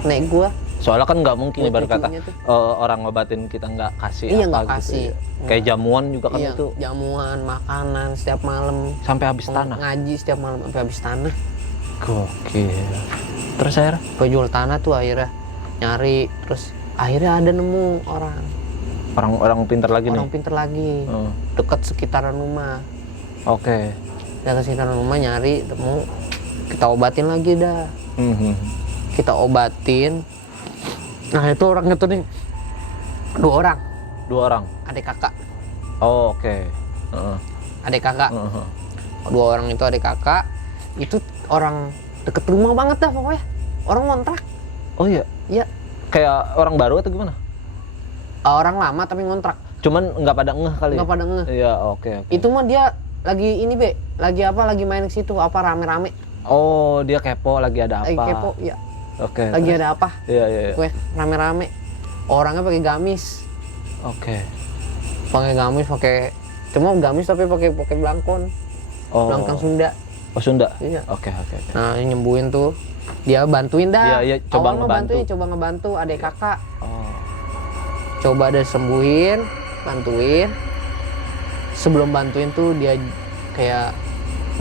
Nek gua Soalnya kan nggak mungkin Buat ibarat kata cucunya tuh. orang ngobatin kita nggak kasih Iya, apa nggak gitu. kasih. Ya. Kayak jamuan juga kan iya, itu jamuan, makanan setiap malam, sampai habis tanah. ngaji setiap malam sampai habis tanah. Gokil. Terus akhirnya? Gua jual tanah tuh akhirnya nyari, terus akhirnya ada nemu Orang pintar lagi orang nih. pinter lagi Hmm. deket sekitaran rumah. Oke. Dekat sekitaran rumah nyari, temu, kita obatin lagi dah. Mhm. Kita obatin. Nah itu orang itu nih, 2 orang, 2 orang. adik kakak, Oh, oke. Heeh. adik kakak. Heeh. 2 orang itu adik kakak, itu orang deket rumah banget dah pokoknya. Orang ngontrak. Oh iya. Iya. Kayak orang baru atau gimana? Orang lama tapi ngontrak. Cuman nggak pada ngeh kali. Nggak pada ngeh. Iya, oke. Itu mah dia lagi ini be, lagi apa? Lagi main ke situ apa rame-rame? Oh, dia kepo lagi ada apa? Lagi kepo, ya. Oke. Lagi terus? ada apa? Iya, iya, iya. Gue rame-rame. Orangnya pakai gamis, Oke. cuma gamis tapi pakai belangkon, Oh. belangkon Sunda. Oh, Sunda. Iya. Oke. Nah nyembuhin tuh, dia bantuin dah. Iya, coba Awal mah ngebantu. coba ngebantu adik kakak. Oh. Coba deh sembuhin, bantuin. Sebelum bantuin tuh dia kayak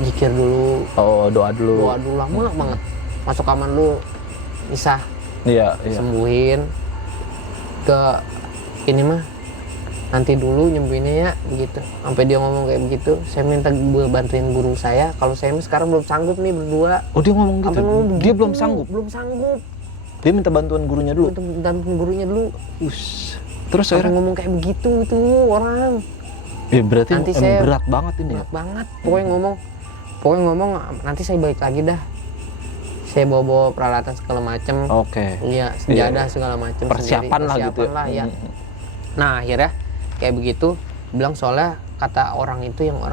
zikir dulu, Oh, doa dulu. doa dulu lama banget. Masuk kamar dulu, misah, Iya, iya. sembuhin. Ke ini mah nanti dulu nyembuhinnya ya, begitu. Sampai dia ngomong kayak begitu. Saya minta bantuin guru saya. Kalau saya mah sekarang belum sanggup nih berdua. Oh, dia ngomong gitu. Sampai ngomong Dia begitu. belum sanggup. Belum sanggup. Dia minta bantuan gurunya dulu. Bantuin gurunya dulu. Terus Sampai akhirnya ngomong kayak begitu itu orang. ya berarti Nanti emang saya- berat banget ini ya. Berat banget. Pokoknya ngomong nanti saya balik lagi dah. Saya bawa peralatan segala macem. Oke. Iya, sejadah segala macem. Persiapan lah gitu ya. ya. Mhm. Nah akhirnya kayak begitu bilang, soalnya kata orang itu yang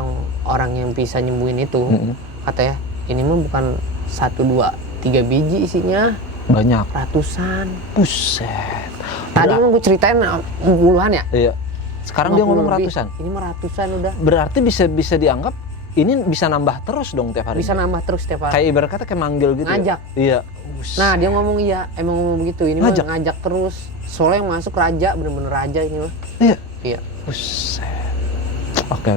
orang yang bisa nyembuhin itu, Mhm. katanya ini mah bukan 1, 2, 3 biji isinya, Banyak. ratusan. Buset. Tadi emang gue ceritain puluhan ya. Iya. Sekarang dia 50 ngomong lebih. ratusan. Ini mah ratusan udah. Berarti bisa dianggap ini bisa nambah terus dong tiap hari. Bisa nambah terus setiap hari. Kayak ibarat kata kayak manggil gitu. Ngajak. Ya? Iya. Nah dia ngomong iya, emang ngomong begitu. Ini Ngajak? mah ngajak terus. Soalnya yang masuk raja, bener-bener raja ini mah. Iya. Iya. Buset. Oke.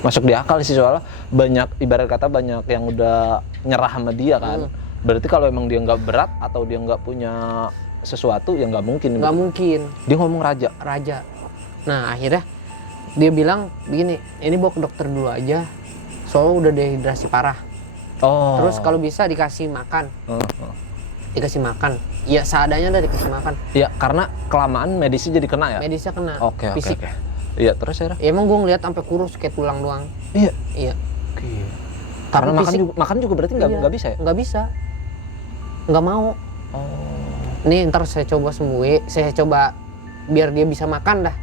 Masuk di akal sih, soalnya banyak ibarat kata banyak yang udah nyerah sama dia kan. Berarti kalau emang dia nggak berat atau dia nggak punya sesuatu ya nggak mungkin. Nggak mungkin Dia ngomong raja. raja. Nah akhirnya dia bilang begini, ini bawa ke dokter dulu aja. Soalnya udah dehidrasi parah. Oh. Terus kalau bisa dikasih makan, Heeh. dikasih makan. Ya seadanya dah dikasih makan. Iya, karena kelamaan medisnya jadi kena ya. Medisnya kena. Oke. Fisik. Iya, terus ya. Ya, emang gue ngeliat sampai kurus kayak tulang doang. Iya. Iya. Oke. Tapi Karena fisik makan juga berarti iya, nggak bisa ya? Nggak bisa. Nggak mau. Oh. Nih ntar saya coba sembuhin, saya coba biar dia bisa makan dah.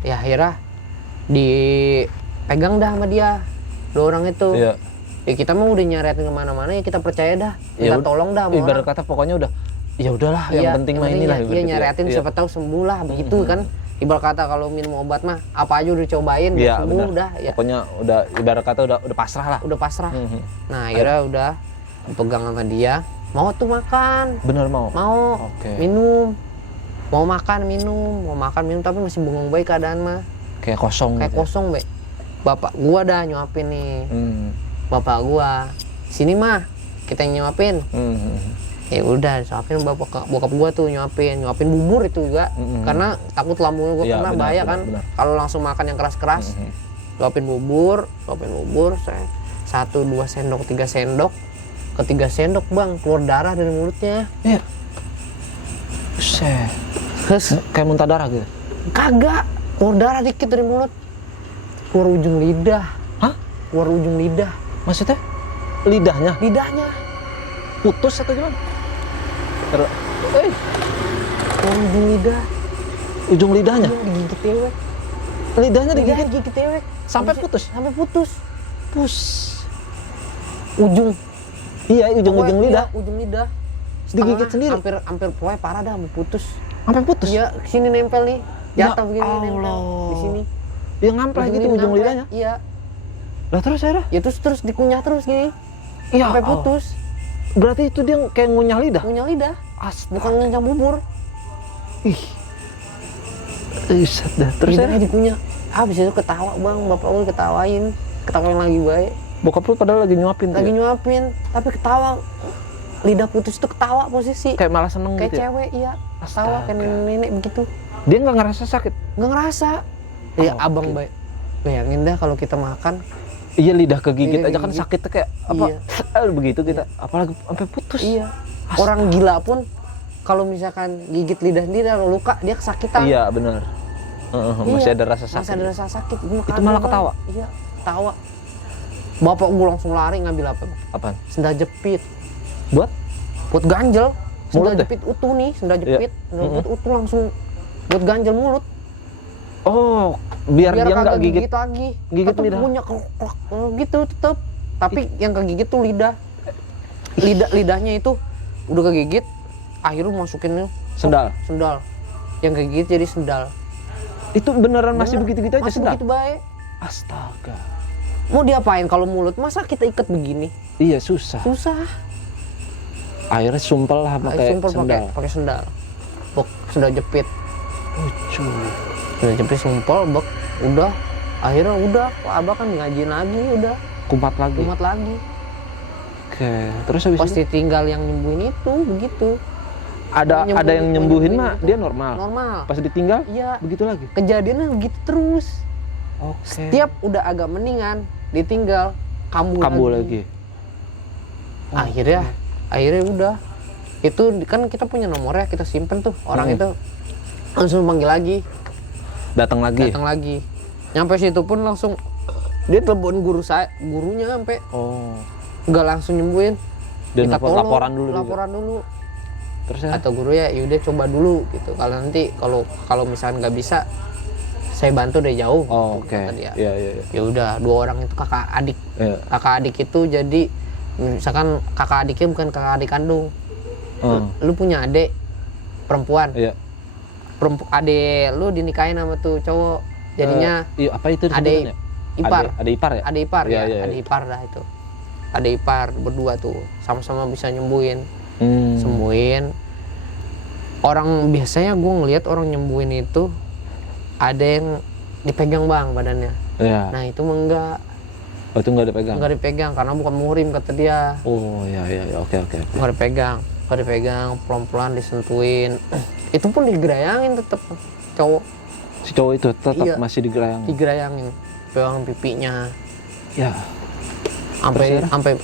Ya akhirnya dipegang dah sama dia, 2 orang itu. Iya. Ya kita mah udah nyariatin kemana-mana, ya kita percaya dah. Ya Kita tolong dah sama ibarat orang. kata pokoknya udah ya udahlah, yang Iya, penting mah penting inilah ya, ibarat iya gitu ya. nyariatin Iya. siapa tahu sembuh lah begitu kan. Ibarat kata kalau minum obat mah apa aja udah cobain, udah Iya, sembuh benar. dah ya. Pokoknya udah ibarat kata udah pasrah lah. Udah pasrah. Mhm. Nah akhirnya udah dipegang sama dia, mau tuh makan, Bener mau. Oke. minum, mau makan minum tapi masih bengong baik keadaan mah, Kayak kosong kayak gitu. Ya? kosong be. Bapak gua dah nyuapin nih, bapak gua sini mah kita yang nyuapin. Ya udah suapin bokap gua tuh nyuapin bubur itu juga, karena takut lambungnya gua Iya, kena benar, bahaya kan benar. kalau langsung makan yang keras-keras. Suapin bubur saya 1, 2 sendok, 3 sendok, ke 3 sendok bang keluar darah dari mulutnya. Iya. Buset. Terus Kayak muntah darah gitu. kagak, keluar darah dikit dari mulut. Keluar ujung lidah. Hah? Keluar ujung lidah. Maksudnya lidahnya Lidahnya. putus atau gimana? Keluar ujung lidah. Ujung lidahnya. Iya, digigit cewek. Lidahnya digigit Lidahnya digigit cewek. sampai putus. Sampai putus. Pus. Ujung. Iya, ujung-ujung Pokoknya, lidah. iya, ujung lidah. Digigit Setengah, sendiri. Hampir pokoknya parah dah, sampai putus. Sampai putus. Iya, sini nempel nih. Ya Jatuh begini nempel Allah. di sini. Ya ngampleh gitu ujung nempel. lidahnya. Iya. Lah terus akhirnya? Ya terus dikunyah terus gini. Iya. Sampai putus. Berarti itu dia kayak ngunyah lidah. Ngunyah lidah. Astaga. Bukan ngunyah bubur. Ih. Iset dah. Terus Lidahnya akhirnya dikunyah. Habis itu ketawa bang, bapak gue ketawain. Ketawain lagi baik. bokap lu padahal lagi nyuapin tuh Lagi ya? nyuapin, tapi ketawa. Lidah putus itu ketawa posisi. Kayak malah seneng Kayak gitu ya? cewek, iya. Ketawa kayak Astaga. nenek begitu. Dia nggak ngerasa sakit? Nggak ngerasa. Iya, Oh, abang oke. baik. Bayangin dah kalau kita makan. Iya, lidah kegigit Lidah aja kan kegigit. sakitnya kayak apa? Iya. Begitu kita. Apalagi sampai putus. Iya. Orang gila pun kalau misalkan gigit lidah dia ada luka, dia kesakitan. Iya, benar. Masih Iya, ada rasa sakit. Masih ada rasa sakit. Gua Itu kagak, malah Bang. ketawa? Iya, ketawa. Bapak gue langsung lari ngambil apa? Bang? Apaan? Sendal jepit. Buat? Buat ganjel. Sendal Mulut ya? jepit utuh nih, sendal jepit. Sendal jepit utuh langsung buat ganjel mulut. Oh, biar dia nggak kagak gigit. lagi. gigit Tetep lidah. punya klok gitu tetep. Tapi yang kegigit tuh lidah. Lidahnya itu udah kegigit, akhirnya masukin Sendal. sendal. Yang kegigit jadi sendal. Itu beneran masih Bener, begitu-gitu aja masih sendal? begitu baik. Astaga. Mau diapain kalau mulut? Masa kita ikat begini? Iya, susah. Susah. Akhirnya sumpel lah pakai Sumpel sendal. pakai sendal. Bok, sendal jepit. Lucu. Sendal jepit sumpel, bok. Udah. Akhirnya udah, Abah kan ngajiin lagi, udah. Kumat lagi. Kumat lagi. Oke. Terus habis Pas itu ditinggal yang nyembuhin itu, begitu. ada yang nyembuhin mah gitu. dia normal. Normal. Pas ditinggal Iya. begitu lagi. Kejadiannya begitu terus. Oke. Tiap udah agak mendingan, ditinggal kambuh lagi. Akhirnya udah. Itu kan kita punya nomornya, kita simpen tuh. Orang itu langsung panggil lagi. Datang lagi. Datang lagi. Nyampe situ pun langsung dia telepon gurunya sampai Oh. nggak langsung nyembuhin. Dan Kita tolong, laporan dulu juga. laporan dulu. Terus ya? Atau guru ya yaudah coba dulu gitu. Kalau nanti kalau misalkan nggak bisa, saya bantu dari jauh. Oh, gitu, oke. kata dia. Iya, iya, iya. Ya udah, 2 orang itu kakak adik. Iya. Kakak adik itu jadi misalkan kakak adiknya bukan kakak adik kandung. Lu punya adik perempuan. Iya. Adik lu dinikahin sama tuh cowok. Jadinya Iya, apa itu adik sebutannya? ipar. Adik ipar ya? Adik ipar Iya, ya, iya, iya. adik ipar dah itu. Adik ipar berdua tuh sama-sama bisa nyembuhin. Sembuhin. Orang biasanya gue ngelihat orang nyembuhin itu ada yang dipegang bang badannya. Iya. Nah itu mah enggak. Oh, itu nggak dipegang? Nggak dipegang karena bukan muhrim kata dia. Oh, iya, iya, iya. Oke. Nggak dipegang, pelan-pelan disentuhin. Itu pun digerayangin tetep cowok. Si cowok itu tetap Iya. masih digerayang. Digerayangin, pegang pipinya. Ya. Sampai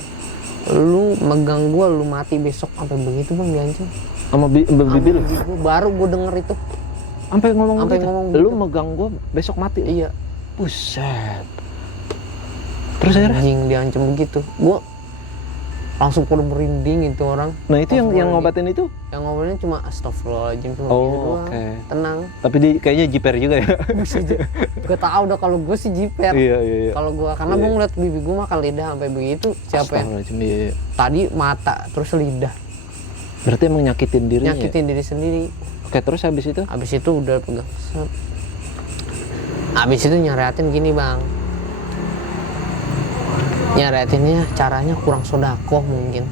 lu megang gua, lu mati besok sampai begitu bang diancam. Sama bibi lu? Baru gua denger itu. Sampai ngomong Sampai gitu? ngomong Lu gitu. megang gua besok mati? Iya. Buset. Terus akhirnya? Anjing diancam begitu. Gua langsung pada merinding itu orang. Nah, itu yang ngobatin itu? Yang ngobatin cuma astagfirullahaladzim cuma Oh, gitu doang. oke. Tenang. Tapi kayaknya jiper juga ya? Gue tau udah kalau gue sih jiper. Iya. Kalau gue karena gue ngeliat bibi gue makan lidah sampai begitu. Siapa yang Astagfirullahaladzim, iya. tadi mata terus lidah. Berarti emang nyakitin dirinya? Nyakitin diri sendiri. Oke, terus habis itu? Habis itu udah pegang. Habis itu nyariatin gini bang. Nyariatinnya caranya kurang sodakoh mungkin.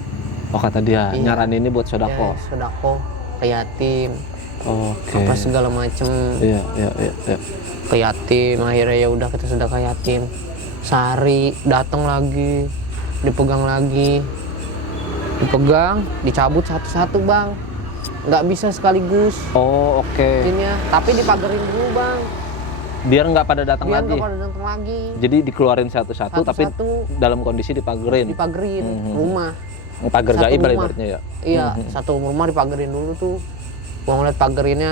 Oh, kata dia, Iya. nyaran ini buat sodako. Ya, sodakoh ke yatim. Oke. Apa segala macem. Iya. Ke yatim, akhirnya ya udah kita sudah ke yatim. Sehari datang lagi, dipegang lagi, dicabut satu-satu bang, nggak bisa sekaligus. Oh, oke. Intinya, tapi dipagerin dulu bang, Biar nggak pada datang biar lagi. nggak pada datang lagi. Jadi dikeluarin satu-satu, tapi Satu-satu. dalam kondisi dipagerin. Dipagerin rumah. Pagar Satu gaib lah rumah. ibaratnya ya. Iya, satu rumah dipagerin dulu tuh. Gua ngeliat pagerinnya,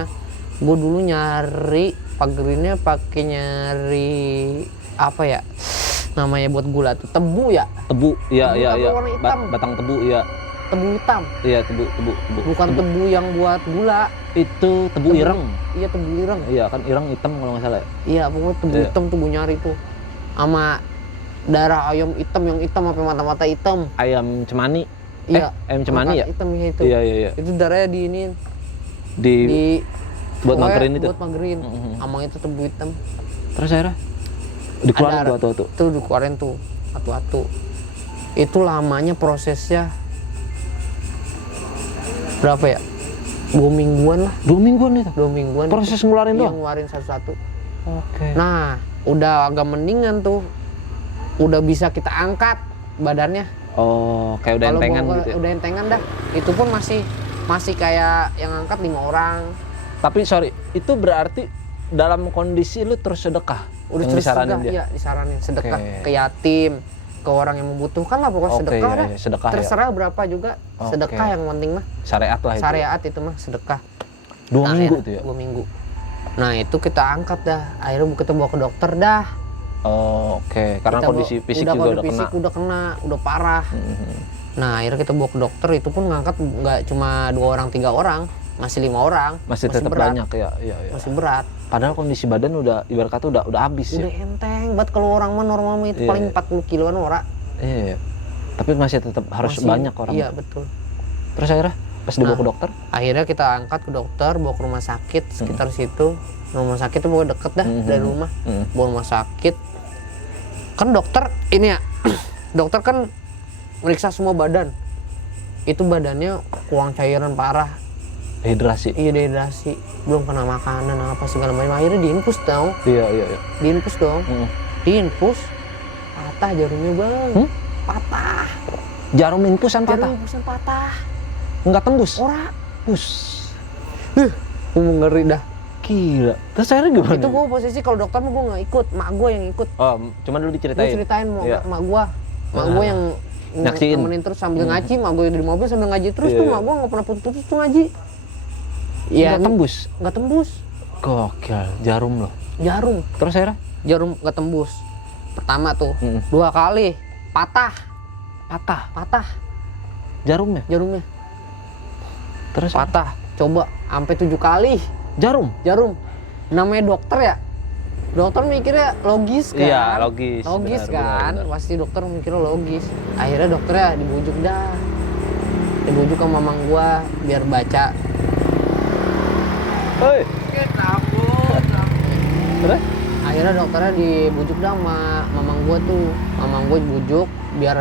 gua dulu nyari pagerinnya pakai nyari apa ya? Namanya buat gula tuh tebu ya? Tebu, iya Tebu iya tapi iya. warna hitam. Batang tebu, iya. Tebu hitam. Iya, tebu. Bukan tebu yang buat gula. Itu tebu ireng. Iya tebu ireng. Iya kan ireng hitam kalau nggak salah ya. Iya pokoknya tebu hitam tuh gua nyari tuh. Sama darah ayam hitam yang hitam sampai mata-mata hitam. Ayam cemani. Iya. Ayam cemani ya? Hitam ya itu. Iya. Itu darahnya diinin. Di buat pokoknya magerin itu. Buat magerin. Sama itu tebu hitam. Terus akhirnya dikeluarin Ada- tuh atu-atu. Tuh dikeluarin tuh atu-atu. Itu lamanya prosesnya berapa ya? 2 mingguan lah. 2 mingguan itu. 2 mingguan. Proses ngeluarin Iya, doang. ngeluarin satu-satu. Oke. Nah, udah agak mendingan tuh. Udah bisa kita angkat badannya. Oh, kayak udah Kalau entengan bawa- gitu ya. Udah entengan dah. Itu pun masih kayak yang angkat 5 orang. Tapi sorry, itu berarti dalam kondisi lu terus sedekah. Udah yang terus disaranin sedekah, dia. iya disaranin sedekah Oke. ke yatim, ke orang yang membutuhkan lah pokoknya Oke, sedekah iya, dah. iya, sedekah ya. Terserah berapa juga Oke. sedekah yang penting mah. Syariat lah itu. Syariat itu mah sedekah. 2 minggu akhirnya tuh ya. 2 minggu. Nah, itu kita angkat dah. Akhirnya kita bawa ke dokter dah. Oh, oke. Karena Kita kondisi bawa- fisik udah juga kondisi udah fisik kena. udah kena, udah parah. Nah, akhirnya kita bawa ke dokter, itu pun ngangkat nggak cuma 2 orang, 3 orang, masih 5 orang. Masih tetap berat. banyak ya. Iya. Masih berat. Padahal kondisi badan udah ibarat kata udah habis Udah ya. enteng banget kalau orang mah normal mah itu Iya, paling iya. 40 kiloan ora. Iya. Tapi masih tetap harus Masih- banyak orang. Iya, betul. Terus akhirnya pas dibawa Nah. ke dokter, Akhirnya kita angkat ke dokter, bawa ke rumah sakit sekitar situ. Rumah sakit itu pokoknya deket dah dari rumah. Bawa rumah sakit. Kan dokter ini ya, dokter kan meriksa semua badan. Itu badannya kurang cairan parah. dehidrasi. Iya dehidrasi, belum kena makanan apa segala macam. Akhirnya diinfus dong, Iya. diinfus dong, Mm. diinfus. Patah jarumnya bang, patah. Jarum infusan Jarum patah. infusan patah. Enggak tembus. Ora, Bus. ngeri dah. Gila. Terus akhirnya gimana? Itu gua posisi kalau dokter mah gua nggak ikut, mak gua yang ikut. Oh, cuman dulu Gue diceritain. ceritain Iya. mak gua yang Nyaksiin. nemenin terus sambil ngaji, mak gua di mobil sambil ngaji terus Iya, tuh, iya. mak gua nggak pernah putus tuh ngaji. Iya, Nggak tembus. nggak tembus. Gokil, jarum loh. Jarum, Terus akhirnya jarum nggak tembus. Pertama tuh, Mm. 2 kali patah patah jarumnya. jarumnya, Terus patah. Coba sampai 7 kali jarum. Namanya dokter ya, dokter mikirnya logis kan? Iya, logis. Logis Benar, kan, benar. pasti dokter mikirnya logis. Akhirnya dokternya dibujuk dah, dibujuk sama mamang gua biar baca. Hei. Terus? Akhirnya dokternya dibujuk dah sama mamang gua tuh, mamang gua bujuk biar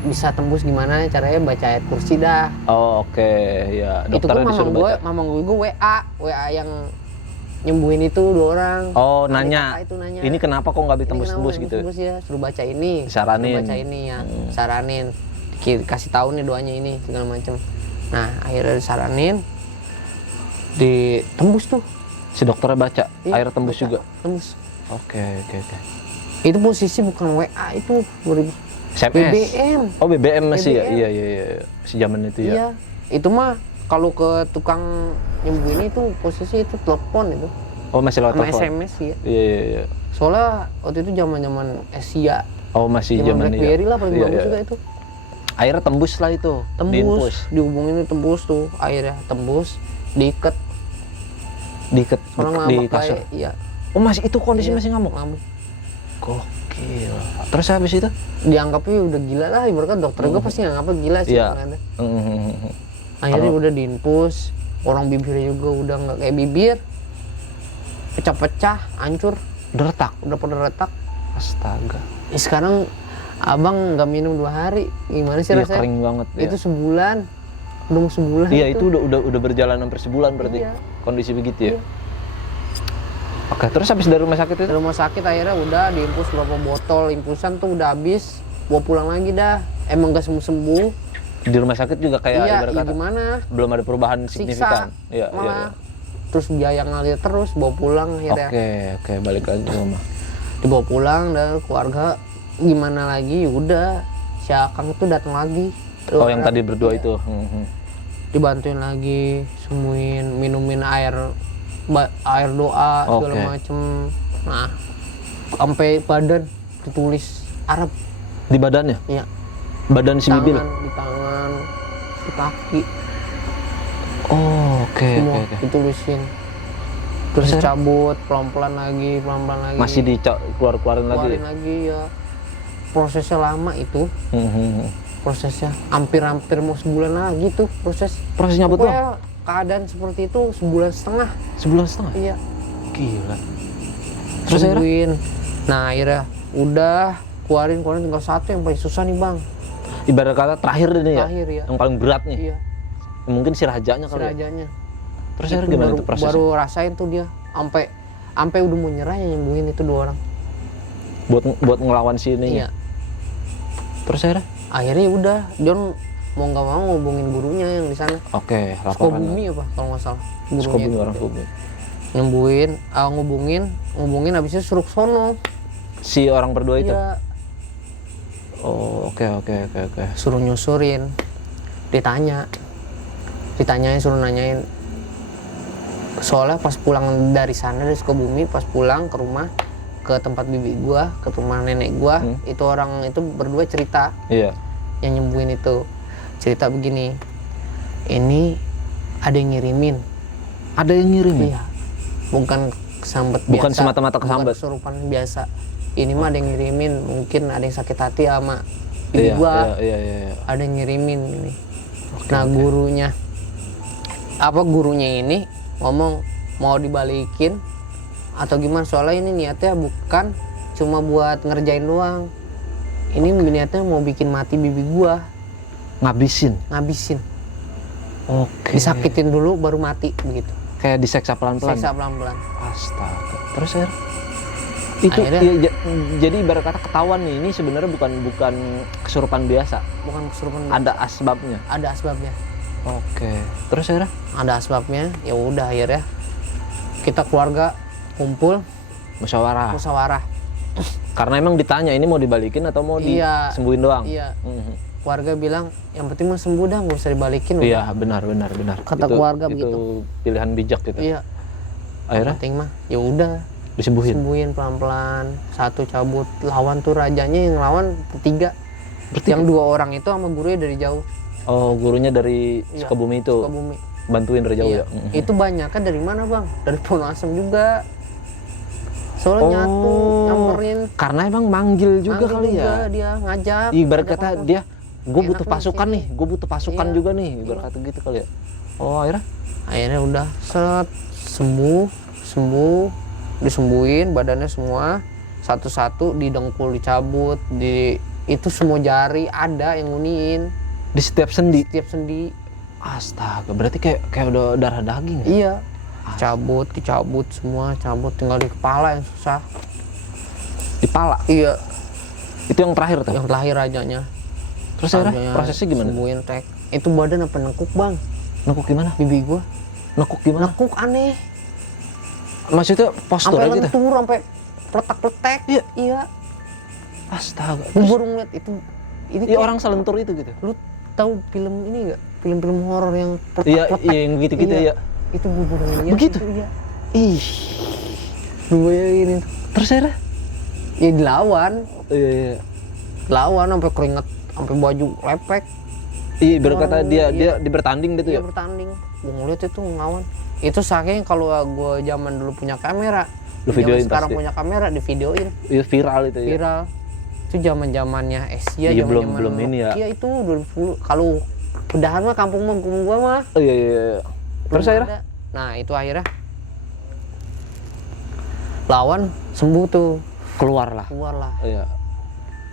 bisa tembus gimana caranya baca ayat kursi dah. Oh, oke. Ya, Itu dokternya pun disuruh baca. mamang gua WA yang nyembuhin itu 2 orang. Oh, Adik nanya. kakak itu nanya. Ini kenapa kok nggak Ini ditembus-tembus kenapa gitu? tembus ya, suruh baca ini, Saranin. suruh baca ini ya, saranin, kasih tahu nih doanya ini segala macam. Nah akhirnya disaranin, ditembus tuh. Si dokternya baca, Iya, air tembus baca, juga. Tembus. Oke. Itu posisi bukan WA itu, SMS. BBM. Oh, BBM masih BBM. ya? Iya. Si zaman itu ya. Iya. Itu mah kalau ke tukang nyembuhin itu posisi itu telepon itu, Oh, masih lewat sama telepon. SMS ya. Iya. Soalnya waktu itu zaman Asia, Oh, masih zaman zaman BlackBerry lah paling Iya, bagus iya. juga itu. Akhirnya tembus lah itu. Tembus, Diinfus. dihubungin itu tembus tuh, akhirnya tembus, diikat. Diikat Orang di ngamuk kasur. kayak, iya. Oh, masih itu kondisi Iya, masih ngamuk. Ngamuk. Gokil. Terus habis itu? Dianggapnya udah gila lah, ibaratnya dokter gue pasti nganggapnya gila sih. Iya. Kan. Mhm. Akhirnya udah diinfus, orang bibirnya juga udah nggak kayak bibir, pecah-pecah, hancur, Udah retak. udah pada retak. Astaga. Sekarang abang nggak minum 2 hari, gimana sih Iya, rasanya? kering banget. Itu sebulan, udah mau sebulan. Iya, itu udah berjalan hampir sebulan berarti. Iya. Kondisi begitu ya. Iya. Oke, terus habis dari rumah sakit itu? Di rumah sakit akhirnya udah diinfus berapa botol infusan tuh udah habis, bawa pulang lagi dah. Emang gak sembuh-sembuh. Di rumah sakit juga kayak Iya, ibarat iya kata gimana? belum ada perubahan signifikan. Siksa, Iya, malah. Terus biaya ngalir terus, bawa pulang akhirnya. Oke, balik lagi ke rumah. Dibawa pulang dan keluarga gimana lagi? Udah, si Akang itu datang lagi. Oh, yang tadi berdua itu. dibantuin lagi, sembuhin, minumin air doa segala Oke. macem. Nah, sampai badan ditulis Arab. Di badannya? Ya, Badan si Bibil? di tangan, di kaki, Oh, oke semua oke. ditulisin. Terus Terus akhirnya? cabut pelan-pelan lagi. Masih keluarin lagi? keluarin lagi ya. Prosesnya lama itu. Prosesnya hampir mau sebulan lagi tuh proses. Proses nyabut doang? Pokoknya keadaan seperti itu sebulan setengah. Sebulan setengah? Iya. Gila. Terus akhirnya? Sembuhin. Nah akhirnya udah keluarin tinggal satu yang paling susah nih bang. Ibarat kata terakhir ini ya? Terakhir ya. Yang paling berat nih? Iya. Mungkin si rajanya Si kali ya? rajanya. Terus akhirnya gimana baru, tuh prosesnya? baru rasain tuh dia sampai udah mau nyerah yang nyembuhin itu 2 orang. Buat ngelawan si ini? Iya. Terus akhirnya? Akhirnya udah John mau nggak mau ngubungin gurunya yang di sana. Oke, laporan. Sukabumi apa kalau nggak salah. Sukabumi, itu. orang Sukabumi. Nyembuhin, ngubungin habis itu suruh sono. Si orang berdua itu? Iya. Oh, oke. Suruh nyusurin, ditanyain suruh nanyain. Soalnya pas pulang dari sana dari Sukabumi, pas pulang ke rumah, ke tempat bibi gua, ke rumah nenek gua, itu orang itu berdua cerita. Iya. Yang nyembuhin itu cerita begini, ini ada yang ngirimin. Ada yang ngirimin? Iya, bukan kesambet biasa, Bukan semata-mata kesambet? bukan kesurupan biasa. Ini mah ada yang ngirimin, mungkin ada yang sakit hati sama bibi gua. Iya. Ada yang ngirimin ini. Nah gurunya ini ngomong mau dibalikin atau gimana, soalnya ini niatnya bukan cuma buat ngerjain doang. Ini niatnya mau bikin mati bibi gua, Ngabisin? Oke. disakitin dulu baru mati begitu. Kayak diseksa pelan-pelan? Siksa pelan-pelan. Astaga. Terus akhirnya? Itu Akhirnya- iya, jadi ibarat kata ketahuan nih, ini sebenarnya bukan kesurupan biasa. Bukan kesurupan, Ada asbabnya. ada asbabnya. Oke. Terus akhirnya? Ada asbabnya. Ya udah akhirnya kita keluarga kumpul musyawarah. Karena emang ditanya ini mau dibalikin atau mau Iya. disembuhin doang? Iya. Mhm. Keluarga bilang yang penting mah sembuh dah, nggak usah dibalikin. Iya, udah. benar. Kata keluarga itu begitu. Pilihan bijak gitu. Iya. Akhirnya Yang penting mah ya udah disembuhin. sembuhin pelan-pelan. Satu cabut, lawan tuh rajanya, yang lawan bertiga. Yang 2 orang itu sama gurunya dari jauh. Oh, gurunya dari Iya, Sukabumi itu Sukabumi. bantuin dari jauh Iya. ya? Mhm. Itu banyak kan dari mana bang? Dari Pohon Asem juga. Soalnya nyatu, nyamperin. Karena emang manggil juga Manggil kali juga, ya. dia ngajak. Ibarat ngajak kata ngomong. dia, gue Enak butuh nih pasukan sini. nih, gue butuh pasukan Iya. juga nih, ibarat kata gitu kali ya. Oh, Akhirnya udah sembuh, disembuhin badannya semua, satu-satu didengkul dicabut, itu semua jari ada yang nguniin, di setiap sendi. setiap sendi. Astaga, berarti kayak udah darah daging ya? Iya, dicabut semua, tinggal di kepala yang susah. Di pala. Iya, Itu yang terakhir tuh. yang terakhir rajanya. Terus akhirnya prosesnya gimana? Sembuhin tek. Itu badan apa nekuk bang? Nekuk gimana? Bibi gua Nekuk gimana? nekuk aneh. Maksudnya postur Sampai gitu? lentur, sampai peletak-peletek. Iya. Iya. Astaga. Gue baru ngeliat itu. Ini Iya, kayak- orang selentur itu gitu. Lu tahu film ini nggak? Film-film horor yang Iya, peletak-peletak. yang gitu-gitu ya. Itu gue baru ngeliat. Begitu? Itu, iya. Ih. Lu bayangin itu. Terus akhirnya? Ya dilawan, Iya. sampai keringet, sampai baju lepek. Iya, berkata Iya. dia bertanding gitu Dia ya. bertanding. Gue ngeliat itu ngelawan. Itu saking kalau gue zaman dulu punya kamera. Lu videoin Zaman sekarang pasti. punya kamera di videoin, Iya, viral itu ya. viral. Itu zaman-zamannya Asia, Iya, zaman-zaman belum ini ya. Iya itu 2010. Kalau udahan mah kampung gua mah. Oh iya. Terus Belum akhirnya? ada. Nah itu akhirnya lawan sembuh tuh, Keluar lah. Iya.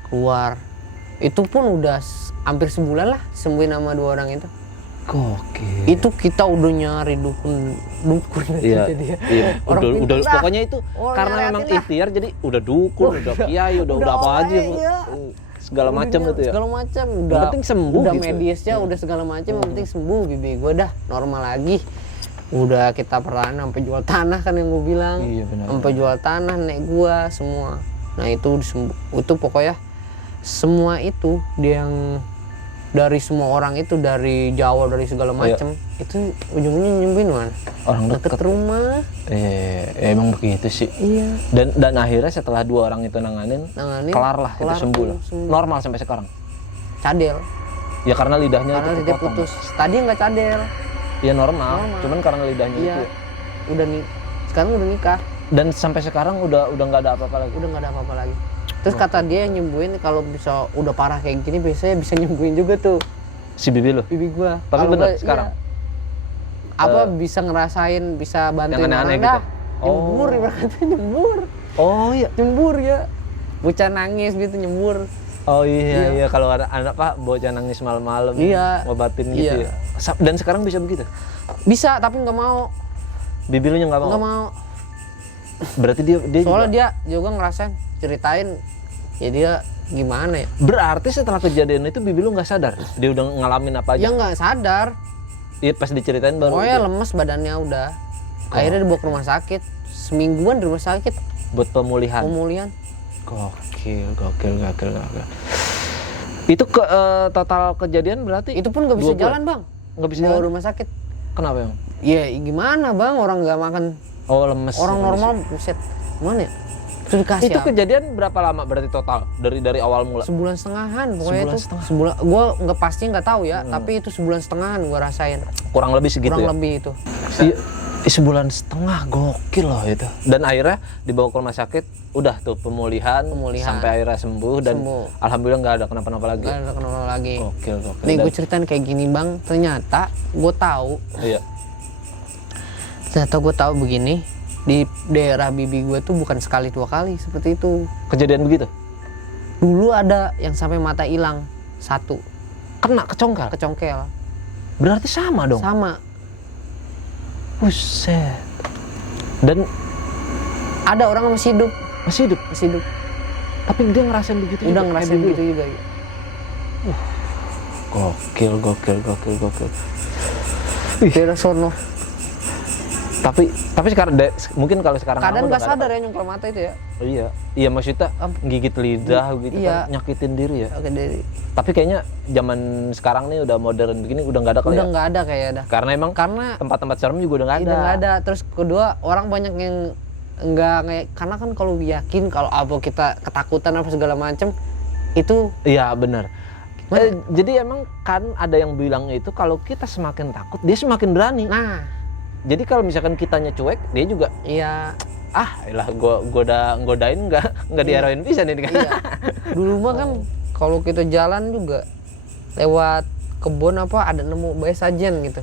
keluar. Itu pun udah hampir sebulan lah sembuhin sama 2 orang itu. Gokil. Itu kita udah nyari dukun Iya, jadi ya. iya. Orang Udah pintar lah. pokoknya itu Orang karena ngeliatin memang lah. ikhtiar jadi udah dukun, udah kiai, udah apa orang, aja. iya. Segala macam Udah itu ya. segala macam udah. penting sembuh udah gitu. medisnya udah segala macam, yang penting sembuh. Bibi gue dah normal lagi. Udah kita perlahan sampai jual tanah kan yang gue bilang. Iya, benar. Sampai jual tanah nek gua semua. Nah itu itu pokoknya semua itu dia yang dari semua orang itu, dari Jawa, dari segala macam, itu ujungnya nyembuhin mana? Orang Deket rumah. Emang begitu sih. Iya. Dan akhirnya setelah 2 orang itu nanganin, kelar lah, itu sembuh lah. Normal sampai sekarang. Cadel. Ya karena lidahnya Karena itu dia kepotong. putus. Tadi nggak cadel. Ya normal, cuman karena lidahnya Iya. itu. Ya. Udah nih. Sekarang udah nikah. Dan sampai sekarang udah nggak ada apa-apa lagi. Udah nggak ada apa-apa lagi. Terus kata dia yang nyembuhin kalau bisa udah parah kayak gini biasanya bisa nyembuhin juga tuh Si bibi lo. bibi gua. Tapi Kalau bener gua, sekarang. iya. Apa bisa ngerasain, bisa bantuin Yang aneh-aneh orang gitu? dah. Nyembur ibaratnya nyembur. Oh iya. Nyembur ya. Bocah nangis gitu nyembur. Oh iya kalau ada anak Pak bocah nangis malam-malam. Iya. Ngobatin gitu Iya. ya. Dan sekarang bisa begitu. Bisa tapi nggak mau. Bibi lu nya nggak mau. Nggak mau. Berarti dia Soalnya juga. dia juga ngerasain, ceritain ya dia gimana ya? Berarti setelah kejadian itu bibi lu nggak sadar. Dia udah ngalamin apa Ya aja. nggak sadar. Iya pas diceritain baru. Pokoknya dia lemes badannya udah. Akhirnya dibawa ke rumah sakit. Semingguan di rumah sakit buat pemulihan. pemulihan. Gokil. Itu total kejadian berarti Itu pun nggak bisa 2 bulan? jalan bang. Nggak bisa Bawa jalan. rumah sakit. Kenapa emang? Ya gimana bang, orang nggak makan. Oh lemes. Orang kondisi. normal buset. Gimana ya? Itu dikasih Itu apa? kejadian berapa lama berarti total dari awal mula? Sebulan setengahan pokoknya Sebulan itu. setengah. Sebulan. Gua nggak pasti nggak tahu ya. Tapi itu sebulan setengahan gua rasain. Kurang lebih segitu Kurang ya? lebih itu. Iya, sebulan setengah gokil loh itu. Dan akhirnya dibawa ke rumah sakit, udah tuh pemulihan. Sampai akhirnya sembuh dan Sembuh. alhamdulillah nggak ada kenapa-napa lagi. Nggak ada kenal lagi. Gokil. Nih Dan- gue ceritain kayak gini bang, ternyata gue tahu begini di daerah bibi gue tuh bukan sekali 2 kali seperti itu. Kejadian begitu. Dulu ada yang sampai mata hilang 1 Kena kecongkal. kecongkel, Berarti sama dong. sama. Buset. Dan Ada orang masih hidup, masih hidup. Tapi dia ngerasain begitu udah juga, ngerasain kayak bibi gitu lu. juga. Ya. Gokil. Daerah sono. Tapi sekarang mungkin kalau sekarang Kadang udah nggak ada sadar ya nyongkel mata itu ya. Iya maksudnya gigit lidah gitu Iya. kan, nyakitin diri ya. Oke dari. Tapi kayaknya zaman sekarang nih udah modern begini udah nggak ada kali Udah ya. nggak ada kayak dah. Karena emang Karena tempat-tempat serem juga udah nggak ada. udah nggak ada. Terus kedua orang banyak yang nggak karena kan kalau yakin kalau apa kita ketakutan apa segala macem itu Iya benar. Jadi emang kan ada yang bilang itu kalau kita semakin takut dia semakin berani. nah Jadi kalau misalkan kitanya cuek dia juga iya lah gua udah ngodain nggak diarahin bisa nih kan. iya dulu mah kan kalau kita jalan juga lewat kebun apa ada nemu bayi sajen gitu.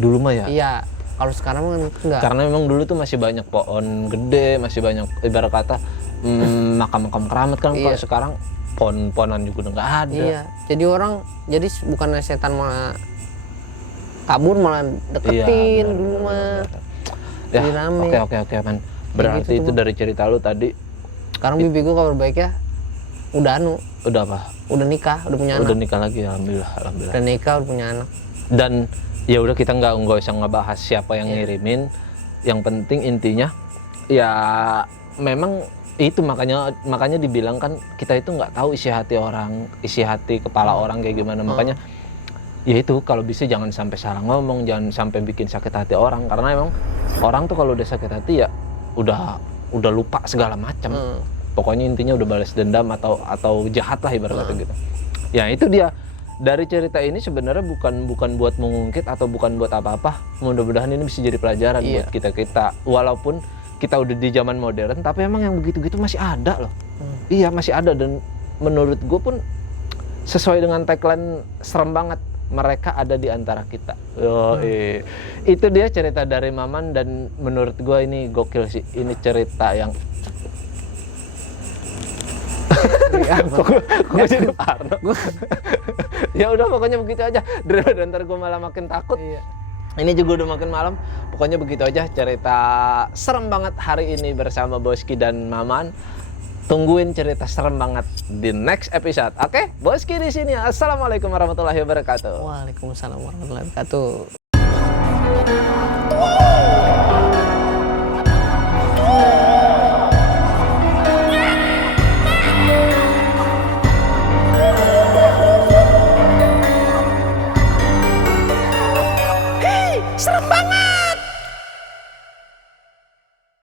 Dulu mah ya. Iya kalau sekarang mah enggak. Karena memang dulu tuh masih banyak pohon gede, masih banyak ibarat kata makam-makam keramat kan. Iya. Kalau sekarang pohon-pohonan juga udah nggak ada. Iya jadi orang jadi bukan setan malah kabur malah deketin Iya, dulu mah. Ya, Jadi rame. oke man. Berarti gitu itu tuh, dari cerita lu tadi Sekarang bibi gua kabar baiknya udah udah apa? udah nikah, udah punya Udah anak. nikah lagi, alhamdulillah. Udah nikah, udah punya anak. Dan ya udah kita nggak usah ngebahas siapa yang Iya. ngirimin. Yang penting intinya ya memang itu makanya dibilang kan kita itu nggak tahu isi hati orang, isi hati kepala orang kayak gimana. Makanya ya itu kalau bisa jangan sampai salah ngomong, jangan sampai bikin sakit hati orang karena emang orang tuh kalau udah sakit hati ya udah lupa segala macam. Pokoknya intinya udah balas dendam atau jahat lah ibarat kata gitu. Ya itu dia. Dari cerita ini sebenarnya bukan buat mengungkit atau bukan buat apa-apa. Mudah-mudahan ini bisa jadi pelajaran buat kita. Walaupun kita udah di zaman modern, tapi emang yang begitu-gitu masih ada loh. Iya masih ada dan menurut gue pun sesuai dengan tagline serem banget. Mereka ada di antara kita. Itu dia cerita dari Maman dan menurut gue ini gokil sih. Ini cerita yang gue jadi parno. Ya udah pokoknya begitu aja. Daripada ntar gue malah makin takut. Iya. Ini juga udah makin malam. Pokoknya begitu aja cerita serem banget hari ini bersama Boski dan Maman. Tungguin cerita serem banget di next episode. Oke? Boski di sini. Assalamualaikum warahmatullahi wabarakatuh. Waalaikumsalam warahmatullahi wabarakatuh.